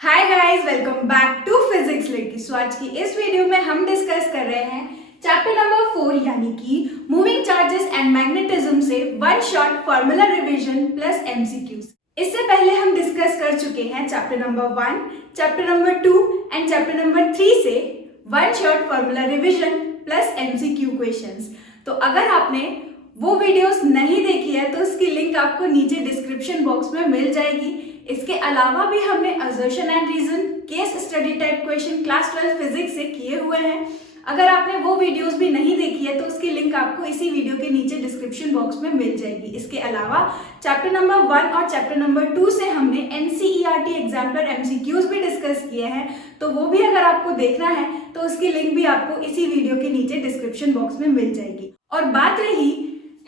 Hi guys, welcome back to physics लड़की। सो आज की इस वीडियो में हम डिस्कस कर रहे हैं चैप्टर नंबर 4 यानी कि मूविंग चार्जेस एंड मैग्नेटिज्म से one shot formula revision plus MCQs. इससे पहले हम डिस्कस कर चुके हैं chapter number 1, chapter number 2 and chapter number 3 से one shot formula revision plus MCQ questions. तो अगर आपने वो वीडियोस नहीं देखी है तो उसकी लिंक आपको नीचे डिस्क्रिप्शन बॉक्स में मिल जाएगी। इसके अलावा भी हमने assertion and reason, case study type question class 12 physics से किए हुए हैं। अगर आपने वो वीडियोस भी नहीं देखी है तो उसकी लिंक आपको इसी वीडियो के नीचे डिस्क्रिप्शन बॉक्स में मिल जाएगी। इसके अलावा चैप्टर नंबर 1 और चैप्टर नंबर 2 से हमने एनसीईआरटी एग्जाम्पलर एमसीक्यूज भी डिस्कस किए हैं, तो वो भी अगर आपको देखना है तो उसकी लिंक भी आपको इसी वीडियो के नीचे डिस्क्रिप्शन बॉक्स में मिल जाएगी। और बात रही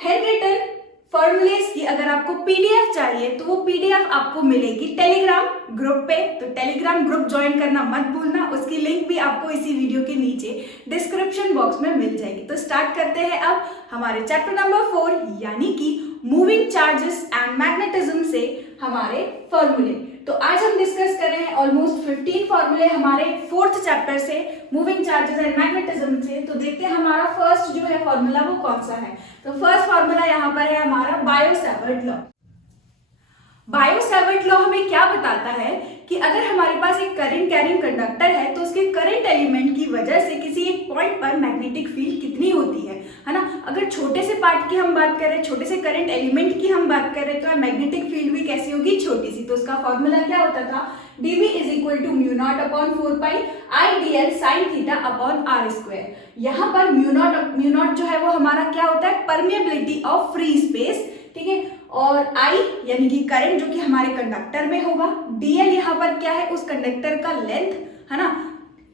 हैंड रिटन फॉर्मूलेस की, अगर आपको पीडीएफ चाहिए तो वो पीडीएफ आपको मिलेगी टेलीग्राम ग्रुप पे। तो टेलीग्राम ग्रुप ज्वाइन करना मत भूलना, उसकी लिंक भी आपको इसी वीडियो के नीचे डिस्क्रिप्शन बॉक्स में मिल जाएगी। तो स्टार्ट करते हैं अब हमारे चैप्टर नंबर 4 यानी कि मूविंग चार्जेस एंड मैग्नेटिज्म से हमारे फॉर्मूले। तो आज हम डिस्कस कर रहे हैं ऑलमोस्ट 15 फॉर्मूले हमारे 4th चैप्टर से मूविंग चार्जेस एंड मैग्नेटिज्म से। तो देखते हैं हमारा फर्स्ट जो है फॉर्मूला वो कौन सा है। तो फर्स्ट फॉर्मूला यहाँ पर है हमारा बायो-सैवर्ट लॉ। बायो-सैवर्ट लॉ हमें क्या बताता है कि अगर हमारे पास एक करंट कैरिंग कंडक्टर है तो उसके करंट एलिमेंट की वजह से किसी एक पॉइंट पर मैग्नेटिक फील्ड कितनी होती है ना। अगर छोटे से पार्ट की हम बात कर रहे हैं, छोटे से करंट एलिमेंट की हम बात कर रहे हैं, तो मैग्नेटिक फील्ड भी कैसी होगी, छोटी सी। तो उसका फॉर्मूला क्या होता था, dB is equal to mu naught upon 4 pi IDL sine theta upon r square. यहाँ पर म्यू नॉट जो है वो हमारा क्या होता है, परमिएबिलिटी ऑफ फ्री स्पेस, ठीक है। और I यानी कि करंट जो कि हमारे कंडक्टर में होगा, DL यहाँ पर क्या है, उस कंडक्टर का लेंथ है ना।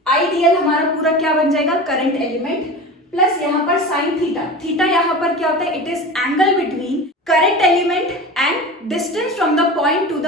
IDL हमारा पूरा क्या बन जाएगा, करंट एलिमेंट, प्लस यहाँ पर साइन थीटा। थीटा यहाँ पर क्या होता है, it is angle between current element and distance from the point two the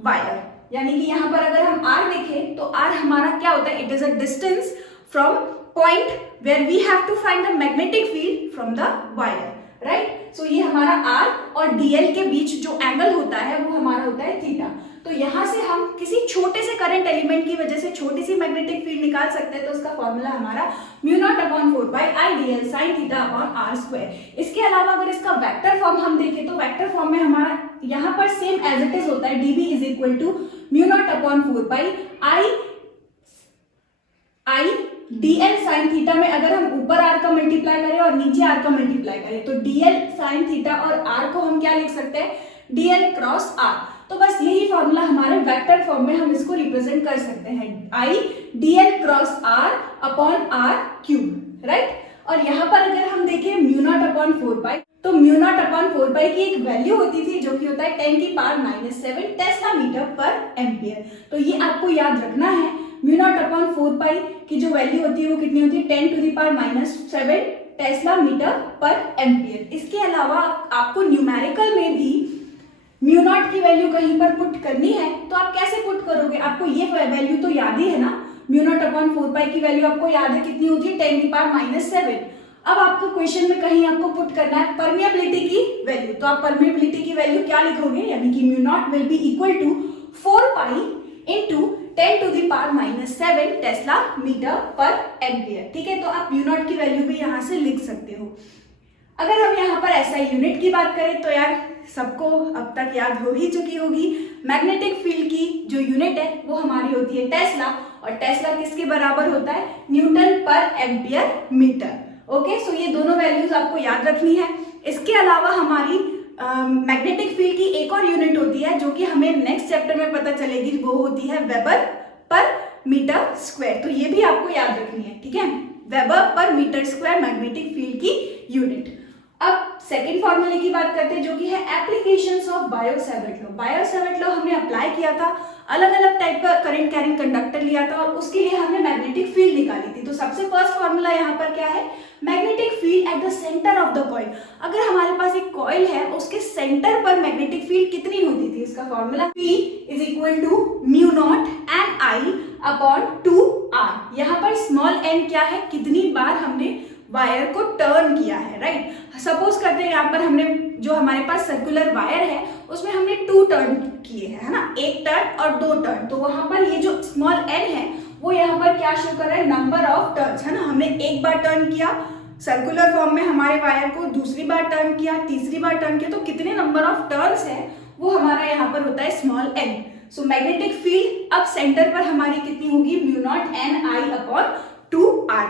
wire. यानी कि यहाँ पर अगर हम R देखें तो R हमारा क्या होता है, it is a distance from point where we have to find the magnetic field from the wire, right. So ये हमारा R और DL के बीच जो एंगल होता है वो हमारा होता है थीटा। तो यहाँ से हम किसी छोटे से करंट एलिमेंट की वजह से छोटी सी मैग्नेटिक फील्ड निकाल सकते हैं। तो उसका फॉर्मूला हमारा mu naught upon 4 pi IDL sine theta upon r square. इसके अलावा अगर इसका वेक्टर फॉर्म हम देखें तो वेक्टर फॉर्म में हमारा यहाँ पर सेम एज इट इज होता है, dB is equal to mu naught upon 4 pi IDL sine theta में अगर हम ऊपर R का मल्टीप्लाई करें और नीचे R का मल्टीप्लाई करें तो DL साइन थीटा और R को हम क्या लिख सकते हैं, DL क्रॉस R। तो बस यही फॉर्मूला हमारे वेक्टर फॉर्म में हम इसको रिप्रेजेंट कर सकते हैं, IDL cross R upon R cube, right. और यहाँ पर अगर हम देखें म्यू नॉट अपॉन 4 पाई, तो म्यू नॉट अपॉन 4 पाई की एक वैल्यू होती थी जो कि होता है 10 की power -7 tesla metre per ampere. तो ये आपको याद रखना है, म्यू नॉट अपॉन 4 पाई की जो वैल्यू होती है वो कितनी होती है, 10 to the power -7 tesla metre per ampere. इसके अलावा आपको न्यूमेरिकल में भी म्यू नॉट की वैल्यू कहीं पर पुट करनी है तो आप कैसे पुट करोगे, आपको ये वैल्यू तो याद ही है ना, म्यू नॉट अपॉन 4 पाई की वैल्यू आपको याद है कितनी होती है, 10 की पावर -7। अब आपको क्वेश्चन में कहीं आपको पुट करना है परमिएबिलिटी की वैल्यू, तो आप परमिएबिलिटी की वैल्यू क्या लिखोगे, यानी कि mu naught will be equal to 4 pi into 10 to the power -7 tesla metre per ampere, ठीक है। तो आप म्यू नॉट की वैल्यू भी यहाँ से लिख सकते हो। अगर हम यहाँ पर SI यूनिट की बात करें तो यार सबको अब तक याद हो ही चुकी होगी, मैग्नेटिक फील्ड की जो यूनिट है वो हमारी होती है टेस्ला, और टेस्ला किसके बराबर होता है, न्यूटन पर एम्पियर मीटर। ओके, सो ये दोनों वैल्यूज आपको याद रखनी है। इसके अलावा हमारी मैग्नेटिक फील्ड की एक और यूनिट होती है जो कि हमें नेक्स्ट चैप्टर में पता चलेगी, वो होती है वेबर पर मीटर स्क्वायर। तो ये भी आपको याद रखनी है, ठीक है, weber per metre square magnetic field की यूनिट। अब सेकेंड फॉर्मूले की बात करते हैं जो कि है applications of Biot Savart law. Biot Savart law हमने अप्लाई किया था, अलग अलग टाइप का करंट कैरिंग कंडक्टर लिया था और उसके लिए हमने मैग्नेटिक फील्ड निकाली थी। तो सबसे फर्स्ट फॉर्मूला यहाँ पर क्या है, magnetic field at the centre of the coil. अगर हमारे पास एक कॉइल है उसके सेंटर पर मैग्नेटिक फील्ड कितनी होती थी, इसका formula P is equal to mu naught n I upon 2R। यहाँ पर स्मॉल n क्या है, कितनी बार हमने वायर को टर्न किया है, राइट। सपोज करते हैं यहाँ पर हमने जो हमारे पास सर्कुलर वायर है उसमें हमने 2 टर्न किए हैं, है ना, 1 टर्न और 2 टर्न। तो वहां पर ये जो स्मॉल n है वो यहाँ पर क्या शो कर रहा है, नंबर ऑफ टर्न्स, है ना। हमने एक बार टर्न किया सर्कुलर फॉर्म में हमारे वायर को, दूसरी बार टर्न किया, तीसरी बार टर्न किया, तो कितने नंबर ऑफ टर्न्स है वो हमारा यहाँ पर होता है small n। So magnetic field अब सेंटर पर हमारी कितनी होगी, μ0 n I/2r।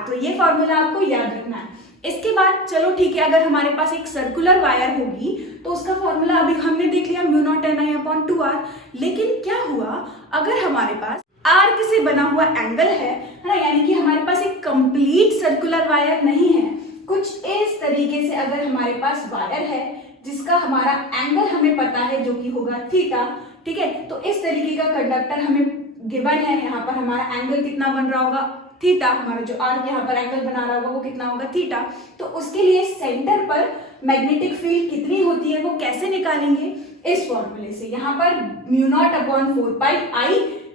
तो ये फॉर्मूला आपको याद रखना है। इसके बाद चलो ठीक है, अगर हमारे पास एक सर्कुलर वायर होगी तो उसका फॉर्मूला अभी हमने देख लिया μ0 n I/2r। लेकिन क्या हुआ अगर हमारे पास आर्क से बना हुआ एंगल है ना, यानी कि हमारे पास एक कंप्लीट सर्कुलर वायर नहीं है, कुछ इस तरीके से अगर हमारे पास वायर है जिसका हमारा एंगल हमें पता है जो कि होगा थीटा, ठीक है। तो इस तरीके का कंडक्टर हमें गिवन है, यहाँ पर हमारा एंगल कितना बन रहा होगा, थीटा। हमारा जो आर्क यहाँ पर एंगल बना रहा होगा वो कितना होगा, थीटा। तो उसके लिए सेंटर पर मैग्नेटिक फील्ड कितनी होती है वो कैसे निकालेंगे, इस फॉर्मूले से। यहाँ पर μ0/4πI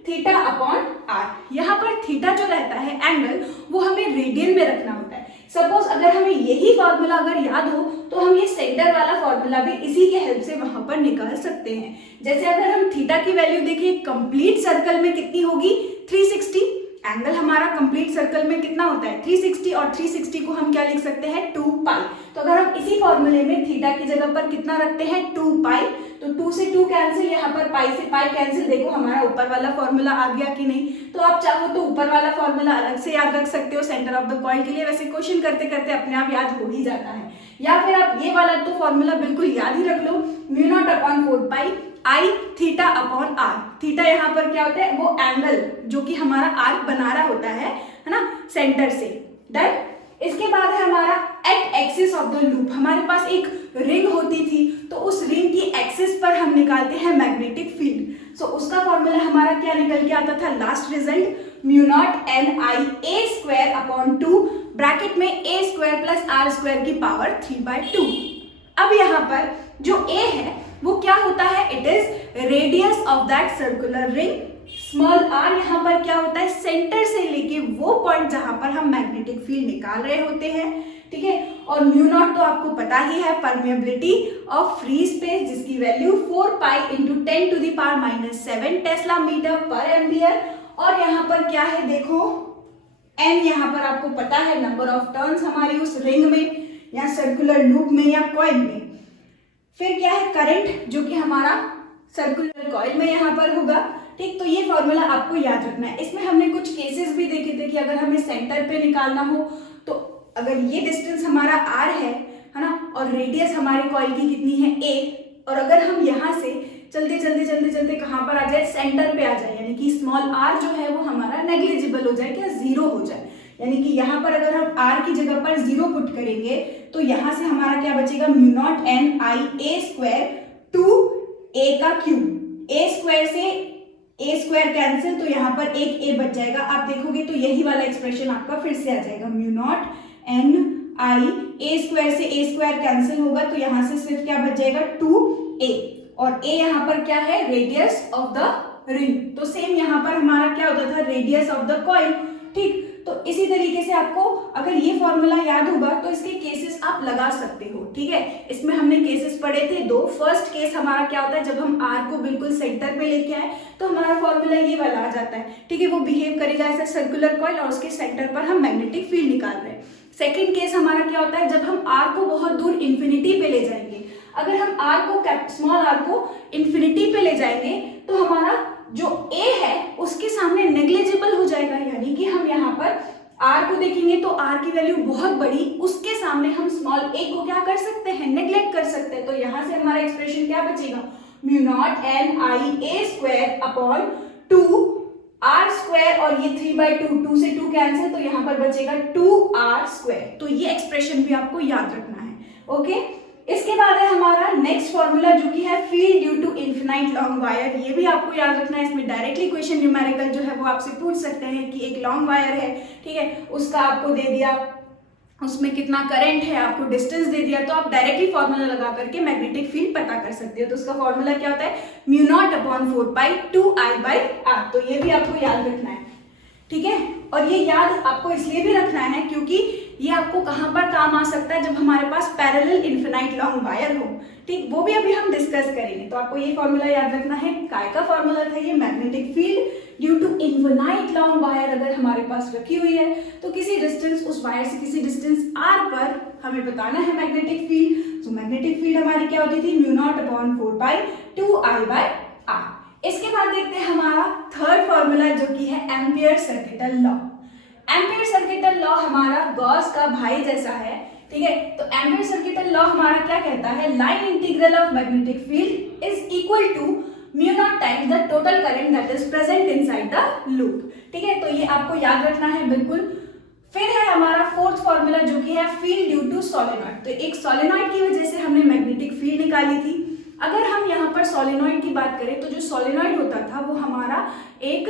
θ/r। यहाँ पर थीटा जो रहता है एंगल वो हमें रेडियन में रखना होता है। सपोज अगर हमें यही फॉर्मूला अगर याद हो तो हम ये सेंटर वाला फॉर्मूला भी इसी के हेल्प से वहां पर निकाल सकते हैं। जैसे अगर हम थीटा की वैल्यू देखिए कंप्लीट सर्कल में कितनी होगी, 360। एंगल हमारा कंप्लीट सर्कल में कितना होता है, 360, और 360 को हम क्या लिख सकते हैं, 2π। तो अगर हम इसी फॉर्मूले में थीटा की जगह पर कितना रखते हैं, 2π, तो 2 से 2 कैंसिल, यहाँ पर पाई से पाई कैंसिल। देखो हमारा ऊपर वाला फॉर्मूला आ गया कि नहीं। तो आप चाहो तो ऊपर वाला फॉर्मूला अलग से याद रख सकते हो सेंटर ऑफ द कॉइल के लिए, वैसे क्वेश्चन करते करते अपने आप याद हो ही जाता है। या फिर आप ये वाला तो फॉर्मूला बिल्कुल याद ही रख लो, μ0/4πI θ/r। थीटा यहाँ पर क्या होता है, वो एंगल जो कि हमारा आर्क बना रहा होता है ना, सेंटर से। डन। इसके बाद है हमारा at axis of the loop. हमारे पास एक रिंग होती थी तो उस रिंग की एक्सिस पर हम निकालते हैं मैग्नेटिक फील्ड। सो उसका फॉर्मूला हमारा क्या निकल के आता था, last result μ0 n I/a²/2 bracket में a² + r² की पावर 3/2। अब यहाँ पर जो a है वो क्या होता है, it is radius of that circular ring. Small r यहाँ पर क्या होता है, सेंटर से लेके वो पॉइंट जहां पर हम मैग्नेटिक फील्ड निकाल रहे होते हैं, ठीक है। और μ0 तो आपको पता ही है, परमेबिलिटी ऑफ फ्री स्पेस, जिसकी value 4π × 10⁻⁻7 Tesla metre per ampere. और यहाँ पर क्या है, देखो n यहाँ पर आपको पता है नंबर ऑफ टर्न्स हमारी उस रिंग में या सर्कुलर लूप में या कॉइल में। फिर क्या है, करंट जो कि हमारा सर्कुलर कॉइल में यहाँ पर होगा, ठीक। तो ये फॉर्मूला आपको याद रखना है। इसमें हमने कुछ केसेस भी देखे थे कि अगर हमें सेंटर पे निकालना हो तो अगर ये डिस्टेंस हमारा r है ना, और रेडियस हमारे कॉइल की कितनी है a, और अगर हम यहाँ से चलते चलते चलते चलते कहाँ पर आ जाए, सेंटर पे आ जाए, यानी कि स्मॉल r जो है वो हमारा नेग्लिजिबल हो जाए, क्या जीरो हो जाए, यानी कि यहाँ पर अगर हम r की जगह पर 0 पुट करेंगे तो यहाँ से हमारा क्या बचेगा, μ0 n I/a² 2a⁵ a² से a² कैंसिल, तो यहाँ पर एक a बच जाएगा। आप देखोगे तो यही वाला एक्सप्रेशन आपका फिर से आ जाएगा, μ0 n I/a² से a² कैंसिल होगा तो यहाँ से सिर्फ क्या बच जाएगा, 2a, और a यहाँ पर क्या है, रेडियस ऑफ द रिंग। तो सेम यहाँ पर हमारा क्या होता था, रेडियस ऑफ द कॉइल, ठीक। तो इसी तरीके से आपको अगर ये फॉर्मूला याद होगा तो इसके केसेस आप लगा सकते हो, ठीक है। इसमें हमने केसेस पढ़े थे 2। फर्स्ट केस हमारा क्या होता है, जब हम r को बिल्कुल सेंटर पे लेके आए तो हमारा फॉर्मूला ये वाला आ जाता है, ठीक है। वो बिहेव करेगा ऐसा सर्कुलर कॉइल और उसके सेंटर पर हम मैग्नेटिक फील्ड निकाल रहे हैं। सेकेंड केस हमारा क्या होता है, जब हम r को बहुत दूर इंफिनिटी पे ले जाएंगे। अगर हम r को, स्मॉल r को इंफिनिटी पे ले जाएंगे तो हमारा जो a है उसके सामने नेग्लिजिबल हो जाएगा, यानी कि हम यहाँ पर r को देखेंगे तो r की वैल्यू बहुत बड़ी, उसके सामने हम स्मॉल a को क्या कर सकते हैं, नेग्लेक्ट कर सकते हैं। तो यहाँ से हमारा एक्सप्रेशन क्या बचेगा, μ0 n I/a² 2r², और ये 3/2, 2 से 2 कैंसिल, तो यहाँ पर बचेगा 2r²। तो ये एक्सप्रेशन भी आपको याद रखना है, ओके। इसके बाद है हमारा नेक्स्ट फॉर्मूला जो कि है field due to infinite long wire. ये भी आपको याद रखना है, इसमें डायरेक्टली क्वेश्चन न्यूमेरिकल जो है वो आपसे पूछ सकते हैं कि एक लॉन्ग वायर है, ठीक है, उसका आपको दे दिया, उसमें कितना करंट है, आपको डिस्टेंस दे दिया, तो आप डायरेक्टली फॉर्मूला लगा करके मैग्नेटिक फील्ड पता कर सकते हो। तो उसका फॉर्मूला क्या होता है, μ0/4π 2I/r। तो ये भी आपको याद रखना है, ठीक है। और ये याद आपको इसलिए भी रखना है क्योंकि ये आपको कहाँ पर काम आ सकता है, जब हमारे पास पैरेलल इनफिनाइट लॉन्ग वायर हो, ठीक, वो भी अभी हम डिस्कस करेंगे। तो आपको ये फॉर्मूला याद रखना है, काय का फॉर्मूला था ये, magnetic field due to infinite long wire अगर हमारे पास रखी हुई है तो किसी डिस्टेंस, उस वायर से किसी डिस्टेंस r पर हमें बताना है मैग्नेटिक फील्ड। तो मैग्नेटिक फील्ड हमारी क्या होती थी, म्यू नॉट अपॉन 4 पाई 2I बाय r। इसके बाद देखते हैं हमारा थर्ड फॉर्मूला जो कि है ampere circuital law. Ampere circuital law हमारा गॉस का भाई जैसा है, ठीक है। तो एम्पियर सर्किटल लॉ हमारा क्या कहता है, line integral of magnetic field is equal to mu naught times the total current that is present inside the loop, ठीक है। तो ये आपको याद रखना है बिल्कुल। फिर है हमारा फोर्थ फॉर्मूला जो कि है फील्ड ड्यू टू सोलेनॉइड। तो एक सोलेनॉइड की वजह से हमने मैग्नेटिक फील्ड निकाली थी। अगर हम यहाँ पर सोलेनॉइड की बात करें तो जो सोलेनॉइड होता था वो हमारा एक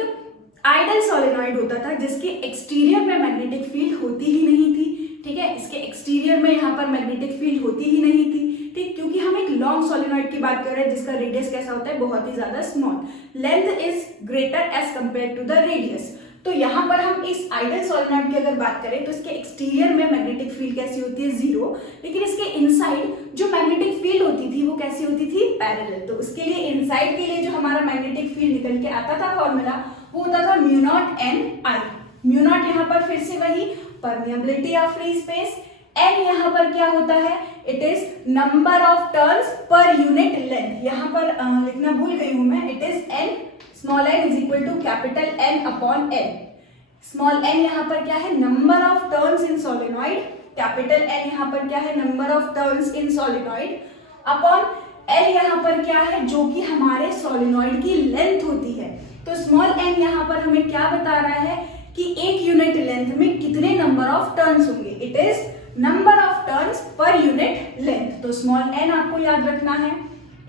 आइडल सोलेनॉइड होता था जिसके एक्सटीरियर में मैग्नेटिक फील्ड होती ही नहीं थी, ठीक है। इसके एक्सटीरियर में यहाँ पर मैग्नेटिक फील्ड होती ही नहीं थी, ठीक। क्योंकि हम एक लॉन्ग सोलेनॉइड की बात कर रहे हैं जिसका रेडियस कैसा होता है, बहुत ही ज्यादा small, length is greater as compare to the radius. तो यहाँ पर हम इस आइडल सोलेनॉइड की अगर बात करें तो इसके एक्सटीरियर में मैग्नेटिक फील्ड कैसी होती है, 0, लेकिन इसके इनसाइड जो मैग्नेटिक फील्ड होती थी वो कैसी होती थी, पैरेलल। तो उसके लिए इनसाइड के लिए जो हमारा मैग्नेटिक फील्ड निकल के आता था फॉर्मूला वो होता था mu naught N I. Mu naught यहाँ पर फिर से वही permeability of free space, n यहाँ पर क्या होता है, it is number of turns per unit length. यहाँ पर लिखना भूल गई हूं मैं, it is n, small n is equal to capital N upon n. Small n यहाँ पर क्या है, number of turns in solenoid, capital n यहाँ पर क्या है, number of turns in solenoid, upon L यहाँ पर क्या है, जो कि हमारे सोलेनॉइड की लेंथ होती है। तो स्मॉल एन यहाँ पर हमें क्या बता रहा है कि एक यूनिट लेंथ में कितने नंबर ऑफ टर्न्स होंगे, it is number of turns per unit length. तो स्मॉल एन आपको याद रखना है।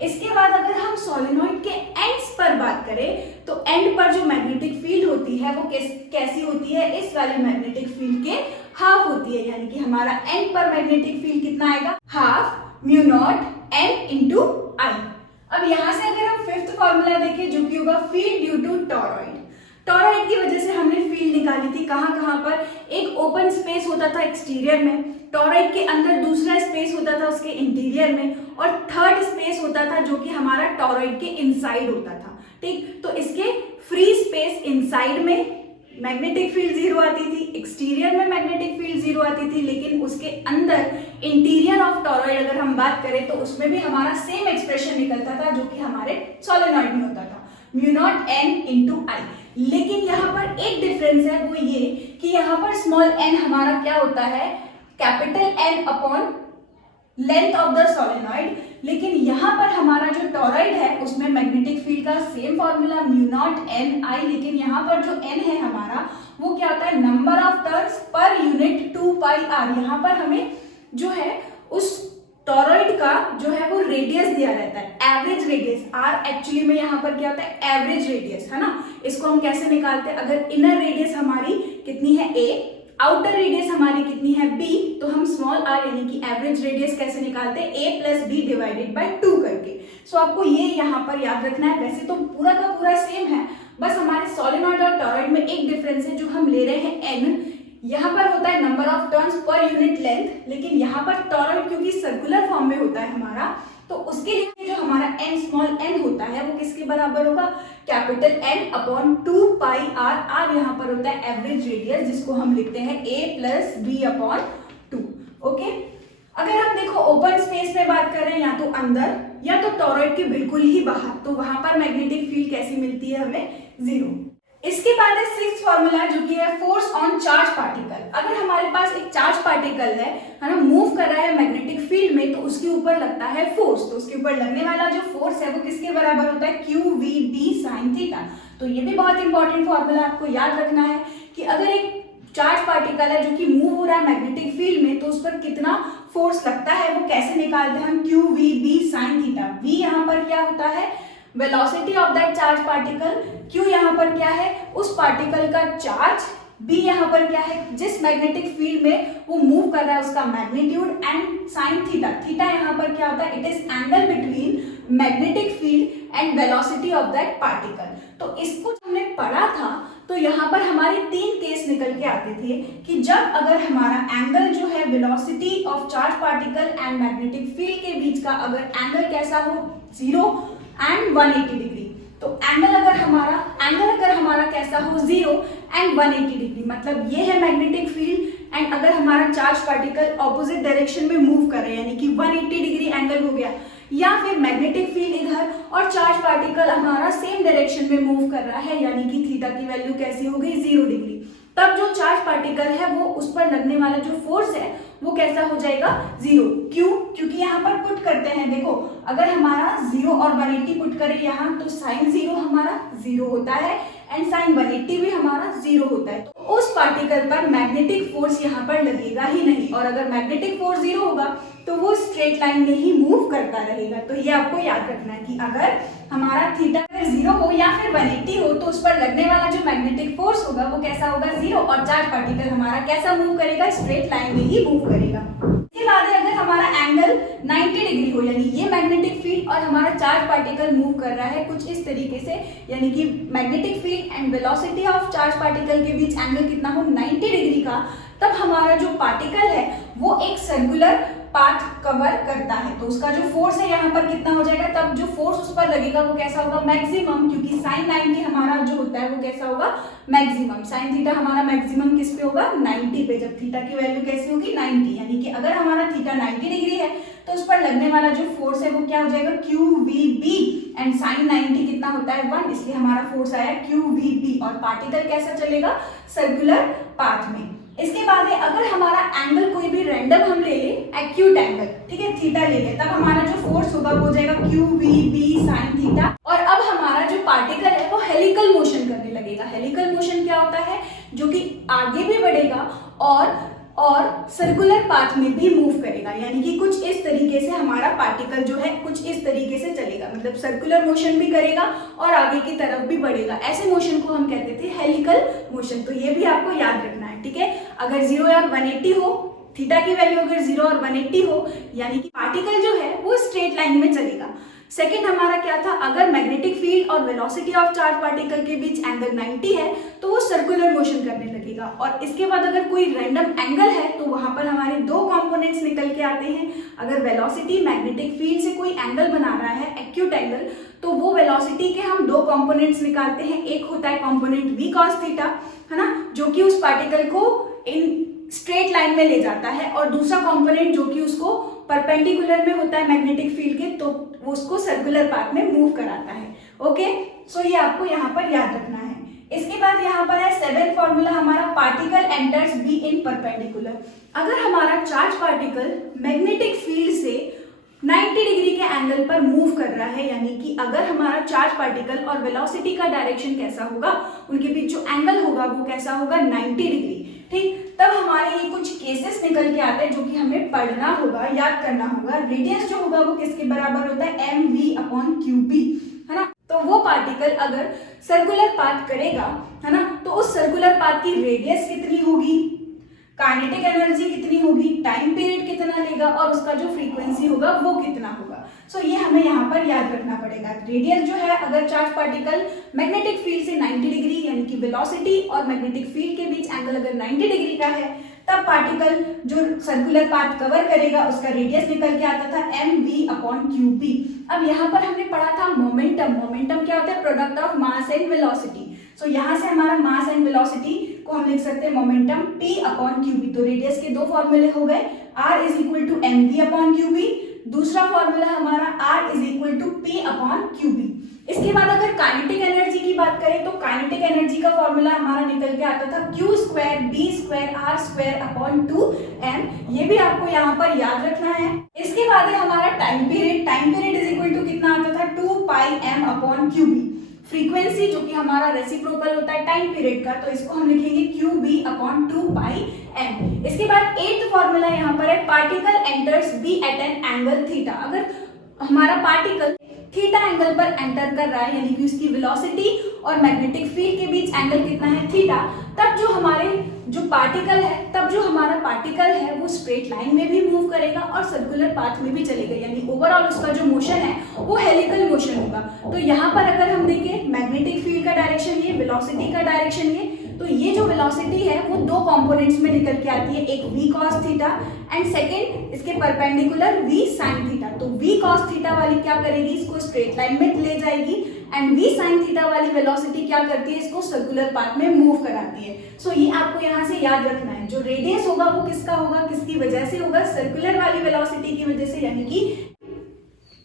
इसके बाद अगर हम सोलेनॉइड के एंड्स पर बात करें तो एंड पर जो मैग्नेटिक फील्ड होती है वो कैसी होती है, इस वाले मैग्नेटिक फील्ड के हाफ होती है, यानी कि हमारा एंड पर मैग्नेटिक फील्ड कितना आएगा, half mu naught N into I. अब यहां से अगर हम फिफ्थ फॉर्मूला देखें जो कि होगा field due to toroid. Toroid की वजह से हमने फील्ड निकाली थी, कहां कहां पर, एक ओपन स्पेस होता था एक्सटीरियर में, टॉरॉइड के अंदर दूसरा स्पेस होता था उसके इंटीरियर में, और थर्ड स्पेस होता था जो कि हमारा टॉरॉइड के इनसाइड होता था, ठीक। तो इसके फ्री स्पेस इनसाइड में मैग्नेटिक फील्ड 0 आती थी, एक्सटीरियर में मैग्नेटिक फील्ड 0 आती थी, लेकिन उसके अंदर इंटीरियर ऑफ टॉरॉइड अगर हम बात करें तो उसमें भी हमारा सेम एक्सप्रेशन निकलता था जो कि हमारे सोलेनॉइड में होता था, म्यू नॉट एन इंटू आई। लेकिन यहाँ पर एक डिफरेंस है, वो ये कि यहाँ पर स्मॉल एन हमारा क्या होता है, capital N upon length of the solenoid, लेकिन यहाँ पर हमारा जो टॉरॉइड है उसमें मैग्नेटिक फील्ड का same formula mu naught N I, लेकिन यहाँ पर जो एन है हमारा वो क्या होता है, number of turns per unit 2 pi r. यहाँ पर हमें जो है उस टॉरॉइड का जो है वो रेडियस दिया रहता है, एवरेज रेडियस। आर एक्चुअली में यहाँ पर क्या होता है, एवरेज रेडियस, है ना। इसको हम कैसे निकालते हैं, अगर इनर रेडियस हमारी कितनी है a, आउटर रेडियस हमारी कितनी है b, तो हम स्मॉल r यानी कि एवरेज रेडियस कैसे निकालते हैं, a plus b divided by 2 करके। सो आपको ये यहाँ पर याद रखना है। वैसे तो पूरा का पूरा सेम है, बस हमारे सोलेनॉइड और टॉरॉइड में एक डिफरेंस है, जो हम ले रहे हैं n, यहाँ पर होता है number of turns per unit length, लेकिन यहाँ पर टॉरॉइड क्योंकि सर्कुलर फॉर्म में होता है हमारा, तो उसके लिए जो हमारा n स्मॉल n होता है वो किसके बराबर होगा, capital N upon 2 pi r. R यहाँ पर होता है एवरेज रेडियस, जिसको हम लिखते हैं a plus b upon 2। Okay, अगर हम देखो ओपन स्पेस में बात कर रहे हैं, या तो अंदर या तो टॉरॉइड के बिल्कुल ही बाहर, तो वहां पर मैग्नेटिक फील्ड कैसी मिलती है हमें, 0। इसके बाद है सिक्स्थ फॉर्मूला जो कि है फोर्स ऑन चार्ज पार्टिकल। अगर हमारे पास एक चार्ज पार्टिकल है ना, मूव कर रहा है मैग्नेटिक फील्ड में, तो उसके ऊपर लगता है फोर्स। तो उसके ऊपर लगने वाला जो फोर्स है वो किसके बराबर होता है, q v B sine theta. तो ये भी बहुत इंपॉर्टेंट फॉर्मूला आपको याद रखना है कि अगर एक चार्ज पार्टिकल है जो कि मूव हो रहा है मैग्नेटिक फील्ड में, तो उस पर कितना फोर्स लगता है वो कैसे निकालते हैं हम, q v B sine theta. V यहाँ पर क्या होता है, velocity of that charge particle, q यहाँ पर क्या है, उस पार्टिकल का चार्ज, बी यहाँ पर क्या है, जिस मैग्नेटिक फील्ड में वो मूव कर रहा है उसका magnitude, and sine theta. Theta यहाँ पर क्या होता है, it is angle between magnetic field and velocity of that particle. तो इसको हमने पढ़ा था, तो यहाँ पर हमारे 3 केस निकल के आते थे कि जब अगर हमारा एंगल जो है velocity of charge particle and magnetic field के बीच का अगर एंगल कैसा हो 0 एंड 180 डिग्री, तो एंगल अगर हमारा कैसा हो 0 एंड 180 डिग्री, मतलब ये है मैग्नेटिक फील्ड एंड अगर हमारा चार्ज पार्टिकल ऑपोजिट डायरेक्शन में मूव कर रहे हैं यानी कि 180 डिग्री एंगल हो गया, या फिर मैग्नेटिक फील्ड इधर और चार्ज पार्टिकल हमारा सेम डायरेक्शन में मूव कर रहा है यानी कि थीटा की वैल्यू कैसी हो गई 0 डिग्री, तब जो चार्ज पार्टिकल है वो उस पर लगने वाला जो फोर्स है वो कैसा हो जाएगा 0। क्यों? क्योंकि यहाँ पर पुट करते हैं, देखो अगर हमारा 0 और 180 पुट करें यहाँ तो साइन 0 हमारा 0 होता है एंड साइन 180 भी हमारा 0 होता है, तो उस पार्टिकल पर मैग्नेटिक फोर्स यहाँ पर लगेगा ही नहीं, और अगर मैग्नेटिक फोर्स 0 होगा तो वो स्ट्रेट लाइन में ही मूव करता रहेगा। तो ये आपको याद रखना है कि अगर हमारा थीटा अगर 0 हो या फिर 180 हो तो उस पर लगने वाला जो मैग्नेटिक फोर्स होगा वो कैसा होगा 0, और चार्ज पार्टिकल हमारा कैसा मूव करेगा, स्ट्रेट लाइन में ही मूव करेगा। इसके बाद अगर हमारा एंगल 90 डिग्री हो यानी ये मैग्नेटिक फील्ड और हमारा चार्ज पार्टिकल मूव कर रहा है कुछ इस तरीके से, यानी कि magnetic field and velocity of charge particle के बीच एंगल कितना हो 90 डिग्री का, तब हमारा जो पार्टिकल है वो एक सर्कुलर पाथ कवर करता है, तो उसका जो फोर्स है यहाँ पर कितना हो जाएगा, तब जो फोर्स उस पर लगेगा वो कैसा होगा मैक्सिमम, क्योंकि साइन 90 हमारा जो होता है वो कैसा होगा मैक्सिमम, साइन थीटा हमारा मैक्सिमम किस पे होगा 90 पे, जब थीटा की वैल्यू कैसी होगी 90, यानी कि अगर हमारा थीटा 90 डिग्री है तो उस पर लगने वाला जो फोर्स है वो क्या हो जाएगा QVB, एंड साइन 90 कितना होता है 1, इसलिए हमारा फोर्स आया QVB, और पार्टिकल कैसा चलेगा सर्कुलर पाथ में। इसके बाद है अगर हमारा एंगल कोई भी रैंडम हम ले ले एक्यूट एंगल, ठीक है थीटा ले ले, तब हमारा जो फोर्स होगा वो हो जाएगा QVB साइन थीटा, और अब हमारा जो पार्टिकल है वो हेलिकल मोशन करने लगेगा। हेलिकल मोशन क्या होता है, जो कि आगे भी बढ़ेगा और सर्कुलर पाथ में भी मूव करेगा, यानी कि कुछ इस तरीके से हमारा पार्टिकल जो है कुछ इस तरीके से चलेगा, मतलब सर्कुलर मोशन भी करेगा और आगे की तरफ भी बढ़ेगा, ऐसे मोशन को हम कहते थे हेलिकल मोशन। तो ये भी आपको याद रखना है, ठीक है। अगर 0 और 180 हो, थीटा की वैल्यू अगर 0 और 180 हो, यानी कि पार्टिकल जो है वो स्ट्रेट लाइन में चलेगा। सेकेंड हमारा क्या था, अगर मैग्नेटिक फील्ड और वेलोसिटी ऑफ चार्ज पार्टिकल के बीच एंगल 90 है तो वो सर्कुलर मोशन करने लगेगा, और इसके बाद अगर कोई रैंडम एंगल है तो वहां पर हमारे 2 कंपोनेंट्स निकल के आते हैं। अगर वेलोसिटी मैग्नेटिक फील्ड से कोई एंगल बना रहा है एक्यूट एंगल, तो वो वेलोसिटी के हम 2 कंपोनेंट्स निकालते हैं, एक होता है कंपोनेंट v cos थीटा, है ना, जो कि उस पार्टिकल को इन स्ट्रेट लाइन में ले जाता है, और दूसरा कंपोनेंट जो कि उसको परपेंडिकुलर में होता है मैग्नेटिक फील्ड के, तो वो उसको सर्कुलर पाथ में मूव कराता है। ओके, सो ये आपको यहाँ पर याद रखना है। इसके बाद यहाँ पर है 7th फॉर्मूला हमारा, particle enters be in perpendicular. अगर हमारा चार्ज पार्टिकल मैग्नेटिक फील्ड से 90 डिग्री के एंगल पर मूव कर रहा है, यानी कि अगर हमारा चार्ज पार्टिकल और वेलोसिटी का डायरेक्शन कैसा होगा, उनके बीच जो एंगल होगा वो कैसा होगा 90 डिग्री, ठीक। तब हमारे ये कुछ केसेस निकल के आते हैं जो कि हमें पढ़ना होगा, याद करना होगा। रेडियस जो होगा वो किसके बराबर होता है mv/qb, है ना। तो वो पार्टिकल अगर सर्कुलर पाथ करेगा, है ना, तो उस सर्कुलर पाथ की रेडियस कितनी होगी, काइनेटिक एनर्जी कितनी होगी, टाइम पीरियड कितना लेगा, और उसका जो फ्रीक्वेंसी होगा वो कितना होगा। सो ये हमें यहाँ पर याद रखना पड़ेगा। रेडियस जो है, अगर चार्ज पार्टिकल मैग्नेटिक फील्ड से 90 डिग्री यानी कि वेलोसिटी और मैग्नेटिक फील्ड के बीच एंगल अगर 90 डिग्री का है, तब पार्टिकल जो सर्कुलर पाथ कवर करेगा उसका रेडियस निकल के आता था mv/qb। अब यहाँ पर हमने पढ़ा था मोमेंटम। मोमेंटम क्या होता है, product of mass and velocity. So यहाँ से हमारा मास एंड वेलोसिटी को हम लिख सकते हैं मोमेंटम p/qb। तो रेडियस के 2 फॉर्मूले हो गए, r = mv/qb, दूसरा फॉर्मूला हमारा r = p/qb। इसके बाद अगर काइनेटिक एनर्जी की बात करें तो काइनेटिक एनर्जी का फॉर्मूला हमारा निकल के आता था q²b²r²/2m। ये भी आपको यहाँ पर याद रखना है। इसके बाद है हमारा टाइम पीरियड। टाइम पीरियड = कितना आता था 2πm/qb। फ्रीक्वेंसी जो कि हमारा रेसिप्रोकल होता है टाइम पीरियड का, तो इसको हम लिखेंगे qb/2πm। इसके बाद 8th फॉर्मूला यहाँ पर है, particle enters B at an angle theta. अगर हमारा पार्टिकल थीटा एंगल पर एंटर कर रहा है, यानी कि उसकी वेलोसिटी और मैग्नेटिक फील्ड के बीच एंगल कितना है, थीटा, तब जो हमारा पार्टिकल है वो स्ट्रेट लाइन में भी मूव करेगा और सर्कुलर पाथ में भी चलेगा, यानी ओवरऑल उसका जो मोशन है वो हेलिकल मोशन होगा। तो यहाँ पर अगर हम देखें मैग्नेटिक फील्ड का डायरेक्शन ये, वेलोसिटी का डायरेक्शन ये, तो ये जो वेलोसिटी है वो दो कंपोनेंट्स में निकल के आती है, एक v cos theta and second इसके परपेंडिकुलर v sin थीटा। तो v cos थीटा वाली क्या करेगी, इसको स्ट्रेट लाइन में ले जाएगी एंड v sin थीटा वाली वेलोसिटी क्या करती है, इसको सर्कुलर पाथ में मूव कराती है। सो ये आपको यहाँ से याद रखना है, जो रेडियस होगा वो किसका होगा, किसकी वजह से होगा, सर्कुलर वाली वेलोसिटी की वजह से, यानी कि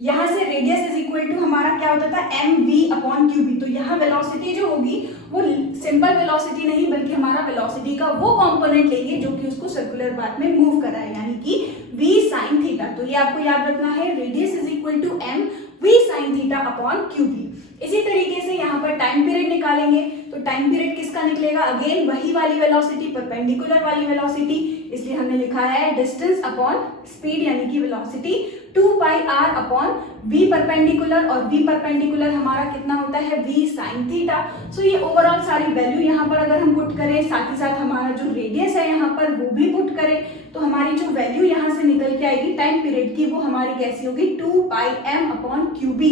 यहाँ से रेडियस इज इक्वल टू हमारा क्या होता था mv/qb। तो यहाँ वेलोसिटी जो होगी वो सिंपल वेलोसिटी नहीं बल्कि हमारा वेलोसिटी का वो कंपोनेंट लेंगे जो कि उसको सर्कुलर पाथ में मूव कर रहा है, यानी कि v sin थीटा। तो ये आपको याद रखना है, radius is equal to mv sin θ/qb। इसी तरीके से यहाँ पर टाइम पीरियड निकालेंगे, तो टाइम पीरियड किसका निकलेगा, अगेन वही वाली वेलोसिटी, परपेंडिकुलर वाली वेलोसिटी, इसलिए हमने लिखा है डिस्टेंस अपॉन स्पीड, यानी कि वेलोसिटी 2πr/v परपेंडिकुलर, और v परपेंडिकुलर हमारा कितना होता है, v sin थीटा। सो ये ओवरऑल सारी वैल्यू यहाँ पर अगर हम पुट करें, साथ ही साथ हमारा जो रेडियस है यहाँ पर वो भी पुट करें, तो हमारी जो वैल्यू यहाँ से निकल के आएगी टाइम पीरियड की, वो हमारी कैसी होगी, 2πm/qb।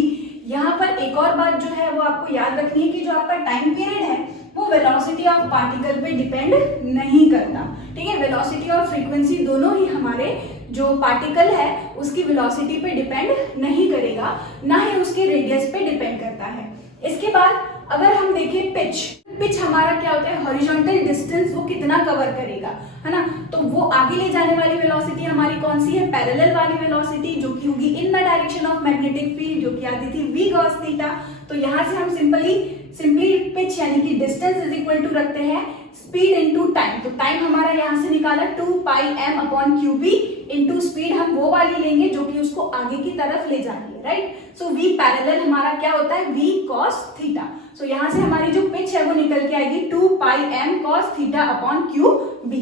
यहाँ पर एक और बात जो है वो आपको याद रखनी है कि जो आपका टाइम पीरियड है वो वेलोसिटी ऑफ पार्टिकल पे डिपेंड नहीं करता, ठीक है। वेलोसिटी और फ्रीक्वेंसी दोनों ही हमारे जो पार्टिकल है उसकी वेलोसिटी पे डिपेंड नहीं करेगा, ना ही उसके रेडियस पे डिपेंड करता है। इसके बाद अगर हम देखें पिच हमारा क्या होता है, हॉरिजॉन्टल डिस्टेंस वो कितना कवर करेगा, है ना। तो वो आगे ले जाने वाली वेलोसिटी हमारी कौन सी है, पैरेलल वाली वेलोसिटी, जो कि होगी in the direction of magnetic field, जो कि आती थी v cos थीटा। तो यहाँ से हम सिंपली पिच यानी कि डिस्टेंस इज इक्वल टू रखते हैं स्पीड इनटू टाइम। तो टाइम हमारा यहाँ से निकाला 2πm/qb इनटू स्पीड, हम वो वाली लेंगे जो कि उसको आगे की तरफ ले जा रही है, राइट। सो v पैरेलल हमारा क्या होता है, v cos थीटा। सो यहाँ से हमारी जो पिच है वो निकल के आएगी 2πm cos θ/qb।